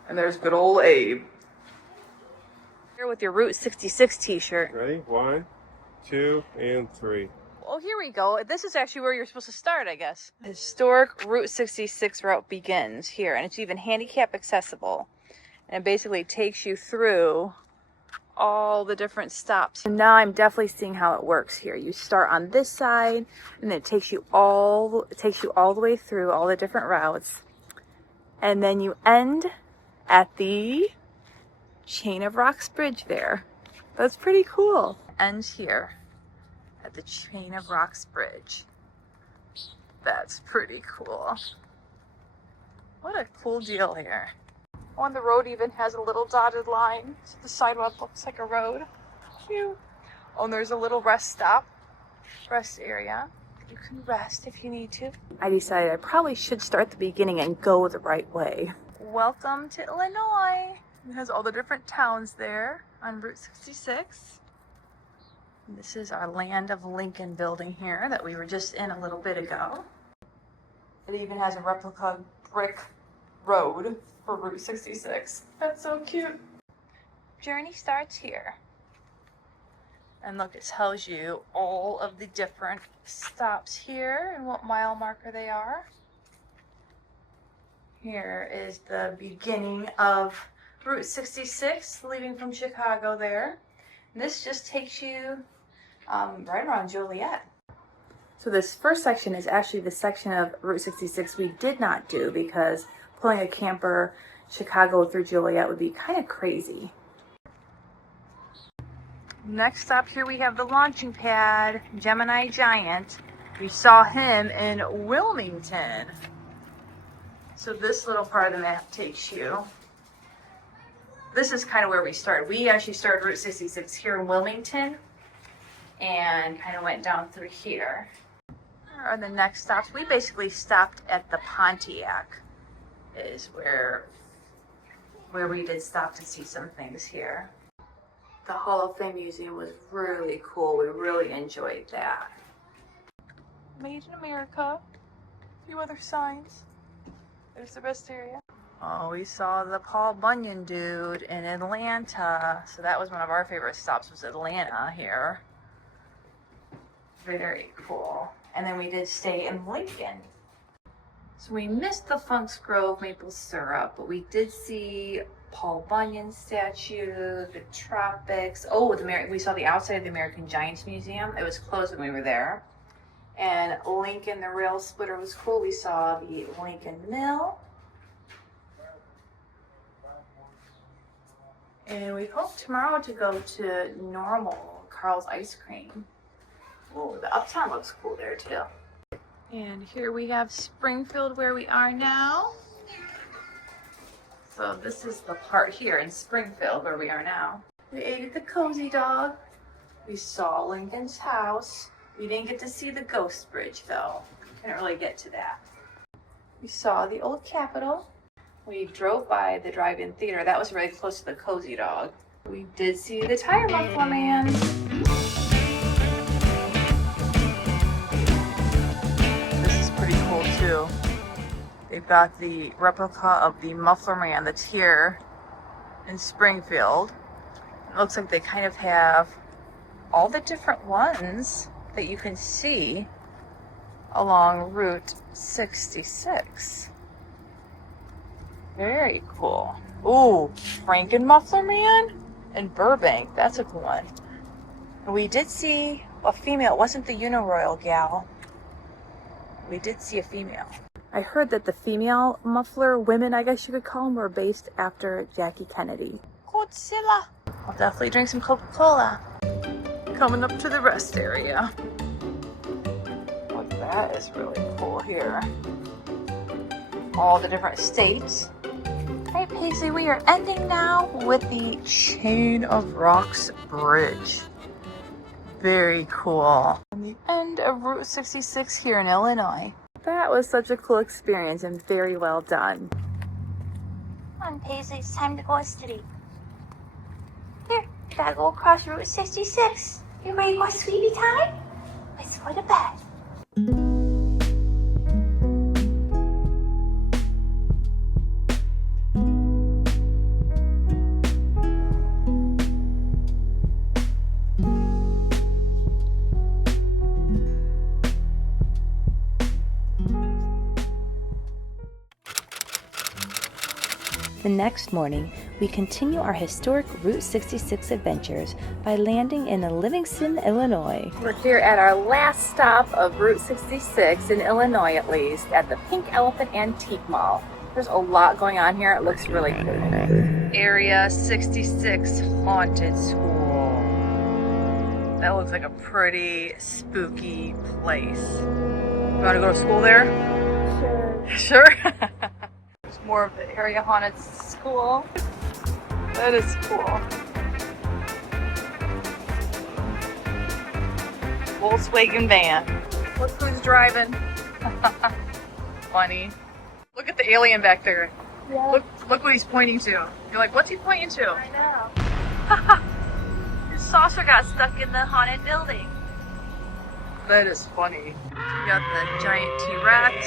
And there's good old Abe. Here with your Route 66 t-shirt. Ready? 1, 2, and 3. Oh, here we go. This is actually where you're supposed to start, I guess. The historic Route 66 route begins here, and it's even handicap accessible. And it basically takes you through all the different stops. And now I'm definitely seeing how it works here. You start on this side, and then it takes you all the way through all the different routes, and then you end at the Chain of Rocks Bridge there. That's pretty cool. Ends here at the Chain of Rocks Bridge. That's pretty cool. What a cool deal here. Oh, and the road even has a little dotted line, so the sidewalk looks like a road. Cute. Oh, and there's a little rest area. You can rest if you need to. I decided I probably should start the beginning and go the right way. Welcome to Illinois. It has all the different towns there on Route 66. And this is our Land of Lincoln building here that we were just in a little bit ago. It even has a replica brick road for Route 66. That's so cute. Journey starts here. And look, it tells you all of the different stops here and what mile marker they are. Here is the beginning of Route 66, leaving from Chicago there. And this just takes you right around Joliet. So this first section is actually the section of Route 66 we did not do because pulling a camper Chicago through Joliet would be kind of crazy. Next stop here we have the launching pad, Gemini Giant. We saw him in Wilmington. So this little part of the map takes you. This is kind of where we started. We actually started Route 66 here in Wilmington and kind of went down through here. Where are the next stops? We basically stopped at the Pontiac, is where we did stop to see some things here. The Hall of Fame Museum was really cool. We really enjoyed that. Made in America. A few other signs. There's the rest area. Oh, we saw the Paul Bunyan dude in Atlanta. So that was one of our favorite stops, was Atlanta here. Very cool. And then we did stay in Lincoln. So we missed the Funk's Grove maple syrup, but we did see Paul Bunyan statue, the tropics. Oh, we saw the outside of the American Giants Museum. It was closed when we were there. And Lincoln, the rail splitter was cool. We saw the Lincoln Mill. And we hope tomorrow to go to Normal, Carl's Ice Cream. Oh, the Uptown looks cool there too. And here we have Springfield where we are now. So this is the part here in Springfield where we are now. We ate at the Cozy Dog. We saw Lincoln's house. We didn't get to see the Ghost Bridge though. Couldn't really get to that. We saw the old Capitol. We drove by the drive-in theater. That was really close to the Cozy Dog. We did see the Tire Muffler Man. This is pretty cool too. They've got the replica of the Muffler Man that's here in Springfield. It looks like they kind of have all the different ones that you can see along Route 66. Very cool. Ooh, Franken Muffler Man in Burbank. That's a cool one. And we did see a female. It wasn't the Uniroyal gal. We did see a female. I heard that the female muffler women, I guess you could call them, were based after Jackie Kennedy. Godzilla. I'll definitely drink some Coca-Cola. Coming up to the rest area. Oh, that is really cool here. All the different states. Hey Paisley, we are ending now with the Chain of Rocks Bridge. Very cool. And the end of Route 66 here in Illinois. That was such a cool experience and very well done. Come on, Paisley, it's time to go to sleep. Here, you gotta go across Route 66. You ready to go sleepy time? Let's go to bed. The next morning, we continue our historic Route 66 adventures by landing in Livingston, Illinois. We're here at our last stop of Route 66 in Illinois, at least, at the Pink Elephant Antique Mall. There's a lot going on here. It looks really cool. Area 66 Haunted School. That looks like a pretty spooky place. You want to go to school there? Sure. Sure? More of the area haunted school. That is cool. Volkswagen van. Look who's driving. Funny. Look at the alien back there. Yeah. Look what he's pointing to. You're like, what's he pointing to? I know. His saucer got stuck in the haunted building. That is funny. You got the giant T-Rex,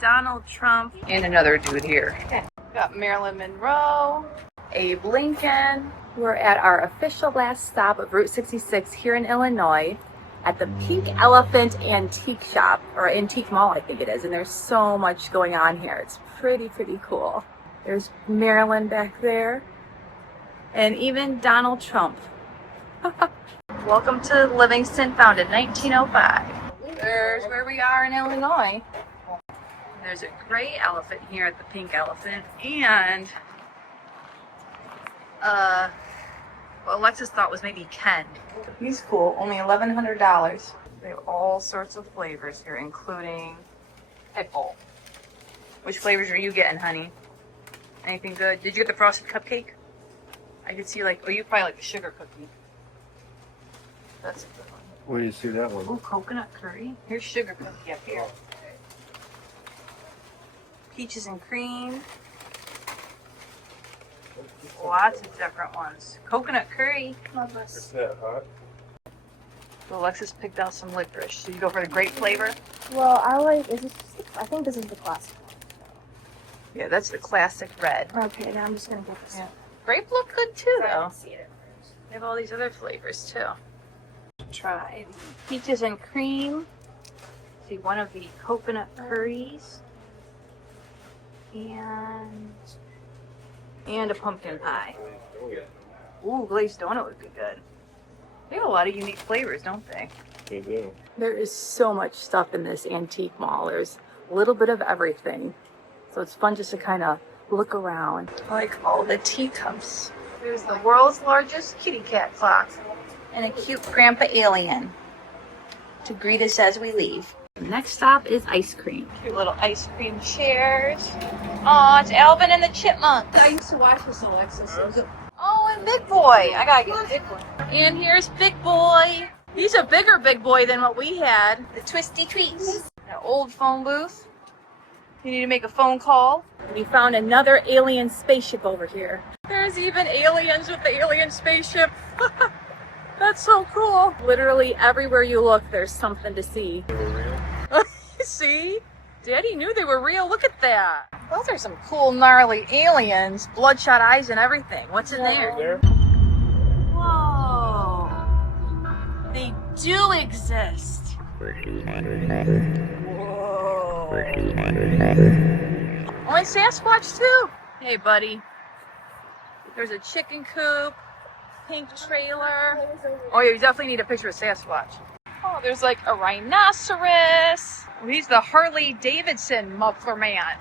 Donald Trump, and another dude here. Got Marilyn Monroe, Abe Lincoln. We're at our official last stop of Route 66 here in Illinois at the Pink Elephant Antique Shop, or Antique Mall, I think it is. And there's so much going on here. It's pretty cool. There's Marilyn back there, and even Donald Trump. Welcome to Livingston, founded 1905. There's where we are in Illinois. There's a gray elephant here at the Pink Elephant, and what Alexis thought was maybe Ken. He's cool, only $1,100. They have all sorts of flavors here, including pickle. Which flavors are you getting, honey? Anything good? Did you get the frosted cupcake? I could see you probably like the sugar cookie. That's a good one. Where do you see that one? Oh, coconut curry. Here's sugar cookie up here. Peaches and cream. Lots of different ones. Coconut curry. Love this. Is that hot? So Alexis picked out some licorice. So you go for the grape flavor? Well, I think this is the classic. Yeah, that's the classic red. Okay, now I'm just gonna get this. Yeah. Grape look good too, I though. don't see it. They have all these other flavors too. Try peaches and cream. See one of the coconut curries. And a pumpkin pie. Ooh, glazed donut would be good. They have a lot of unique flavors, don't they? They do. There is so much stuff in this antique mall. There's a little bit of everything. So it's fun just to kind of look around. I like all the teacups. There's the world's largest kitty cat clock. And a cute grandpa alien to greet us as we leave. Next stop is ice cream. Cute little ice cream chairs. Oh, it's Alvin and the Chipmunk. I used to watch this, Alexis. Oh, and Big Boy. I gotta get Big Boy. And here's Big Boy. He's a bigger Big Boy than what we had. The Twisty Tweets. An old phone booth. You need to make a phone call. We found another alien spaceship over here. There's even aliens with the alien spaceship. That's so cool. Literally everywhere you look, there's something to see. They were real? See? Daddy knew they were real. Look at that. Those are some cool, gnarly aliens. Bloodshot eyes and everything. What's in there? Whoa. They do exist. Whoa. Only Sasquatch too. Hey, buddy. There's a chicken coop, pink trailer. Oh, yeah, you definitely need a picture of Sasquatch. Oh, there's like a rhinoceros. Oh, he's the Harley Davidson muffler man.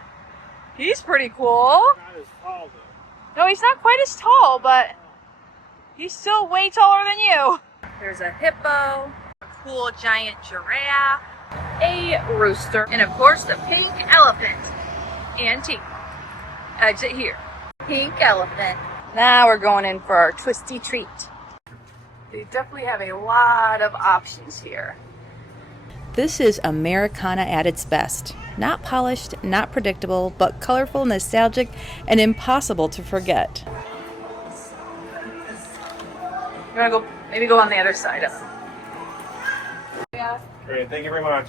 He's pretty cool. Not as tall though. No, he's not quite as tall, but he's still way taller than you. There's a hippo, a cool giant giraffe, a rooster, and of course the pink elephant. Antique. Exit here. Pink elephant. Now we're going in for our twisty treat. They definitely have a lot of options here. This is Americana at its best. Not polished, not predictable, but colorful, nostalgic, and impossible to forget. You wanna go, maybe go on the other side of it. Yeah. Great, thank you very much.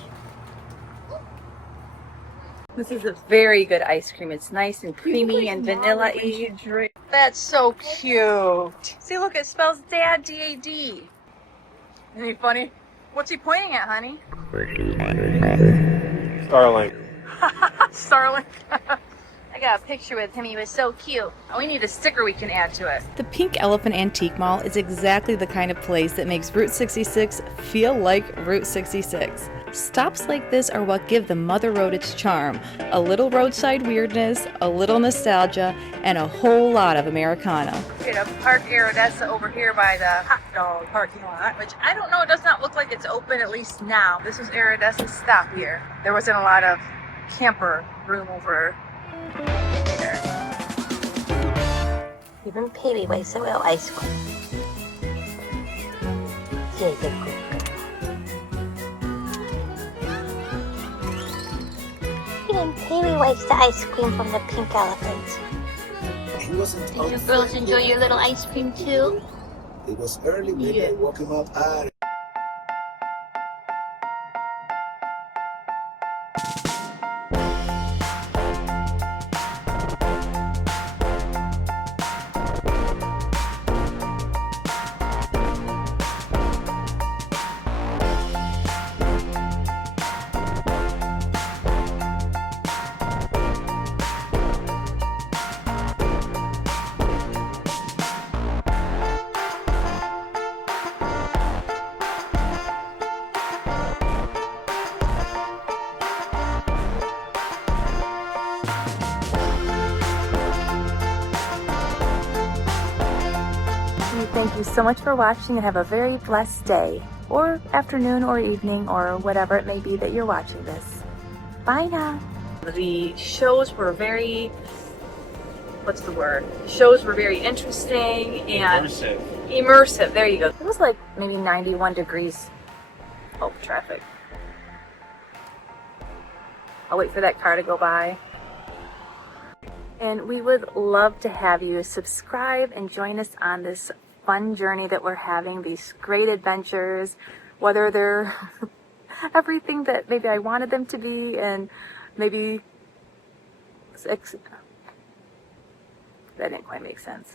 This is a very good ice cream. It's nice and creamy and vanilla-y. That's so cute. See, look, it spells Dad, D-A-D. Isn't he funny? What's he pointing at, honey? Starlink. Starlink. I got a picture with him. He was so cute. Oh, we need a sticker we can add to it. The Pink Elephant Antique Mall is exactly the kind of place that makes Route 66 feel like Route 66. Stops like this are what give the Mother Road its charm. A little roadside weirdness, a little nostalgia, and a whole lot of Americana. We're gonna park Aerodessa over here by the hot dog parking lot, which I don't know, it does not look like it's open, at least now. This was Aerodessa's stop here. There wasn't a lot of camper room over there. Even Pee-wee wakes up with ice cream. She's a good girl. Even Pee-wee wakes the ice cream from the pink elephant. Did you girls enjoy your little ice cream too? It was early when they woke him up. Thank you so much for watching and have a very blessed day, or afternoon, or evening, or whatever it may be that you're watching this. Bye now. The shows were very, what's the word? Shows were very interesting and immersive. There you go. It was like maybe 91 degrees Oh, traffic. I'll wait for that car to go by. And we would love to have you subscribe and join us on this fun journey that we're having, these great adventures, whether they're everything that maybe I wanted them to be, and maybe that didn't quite make sense.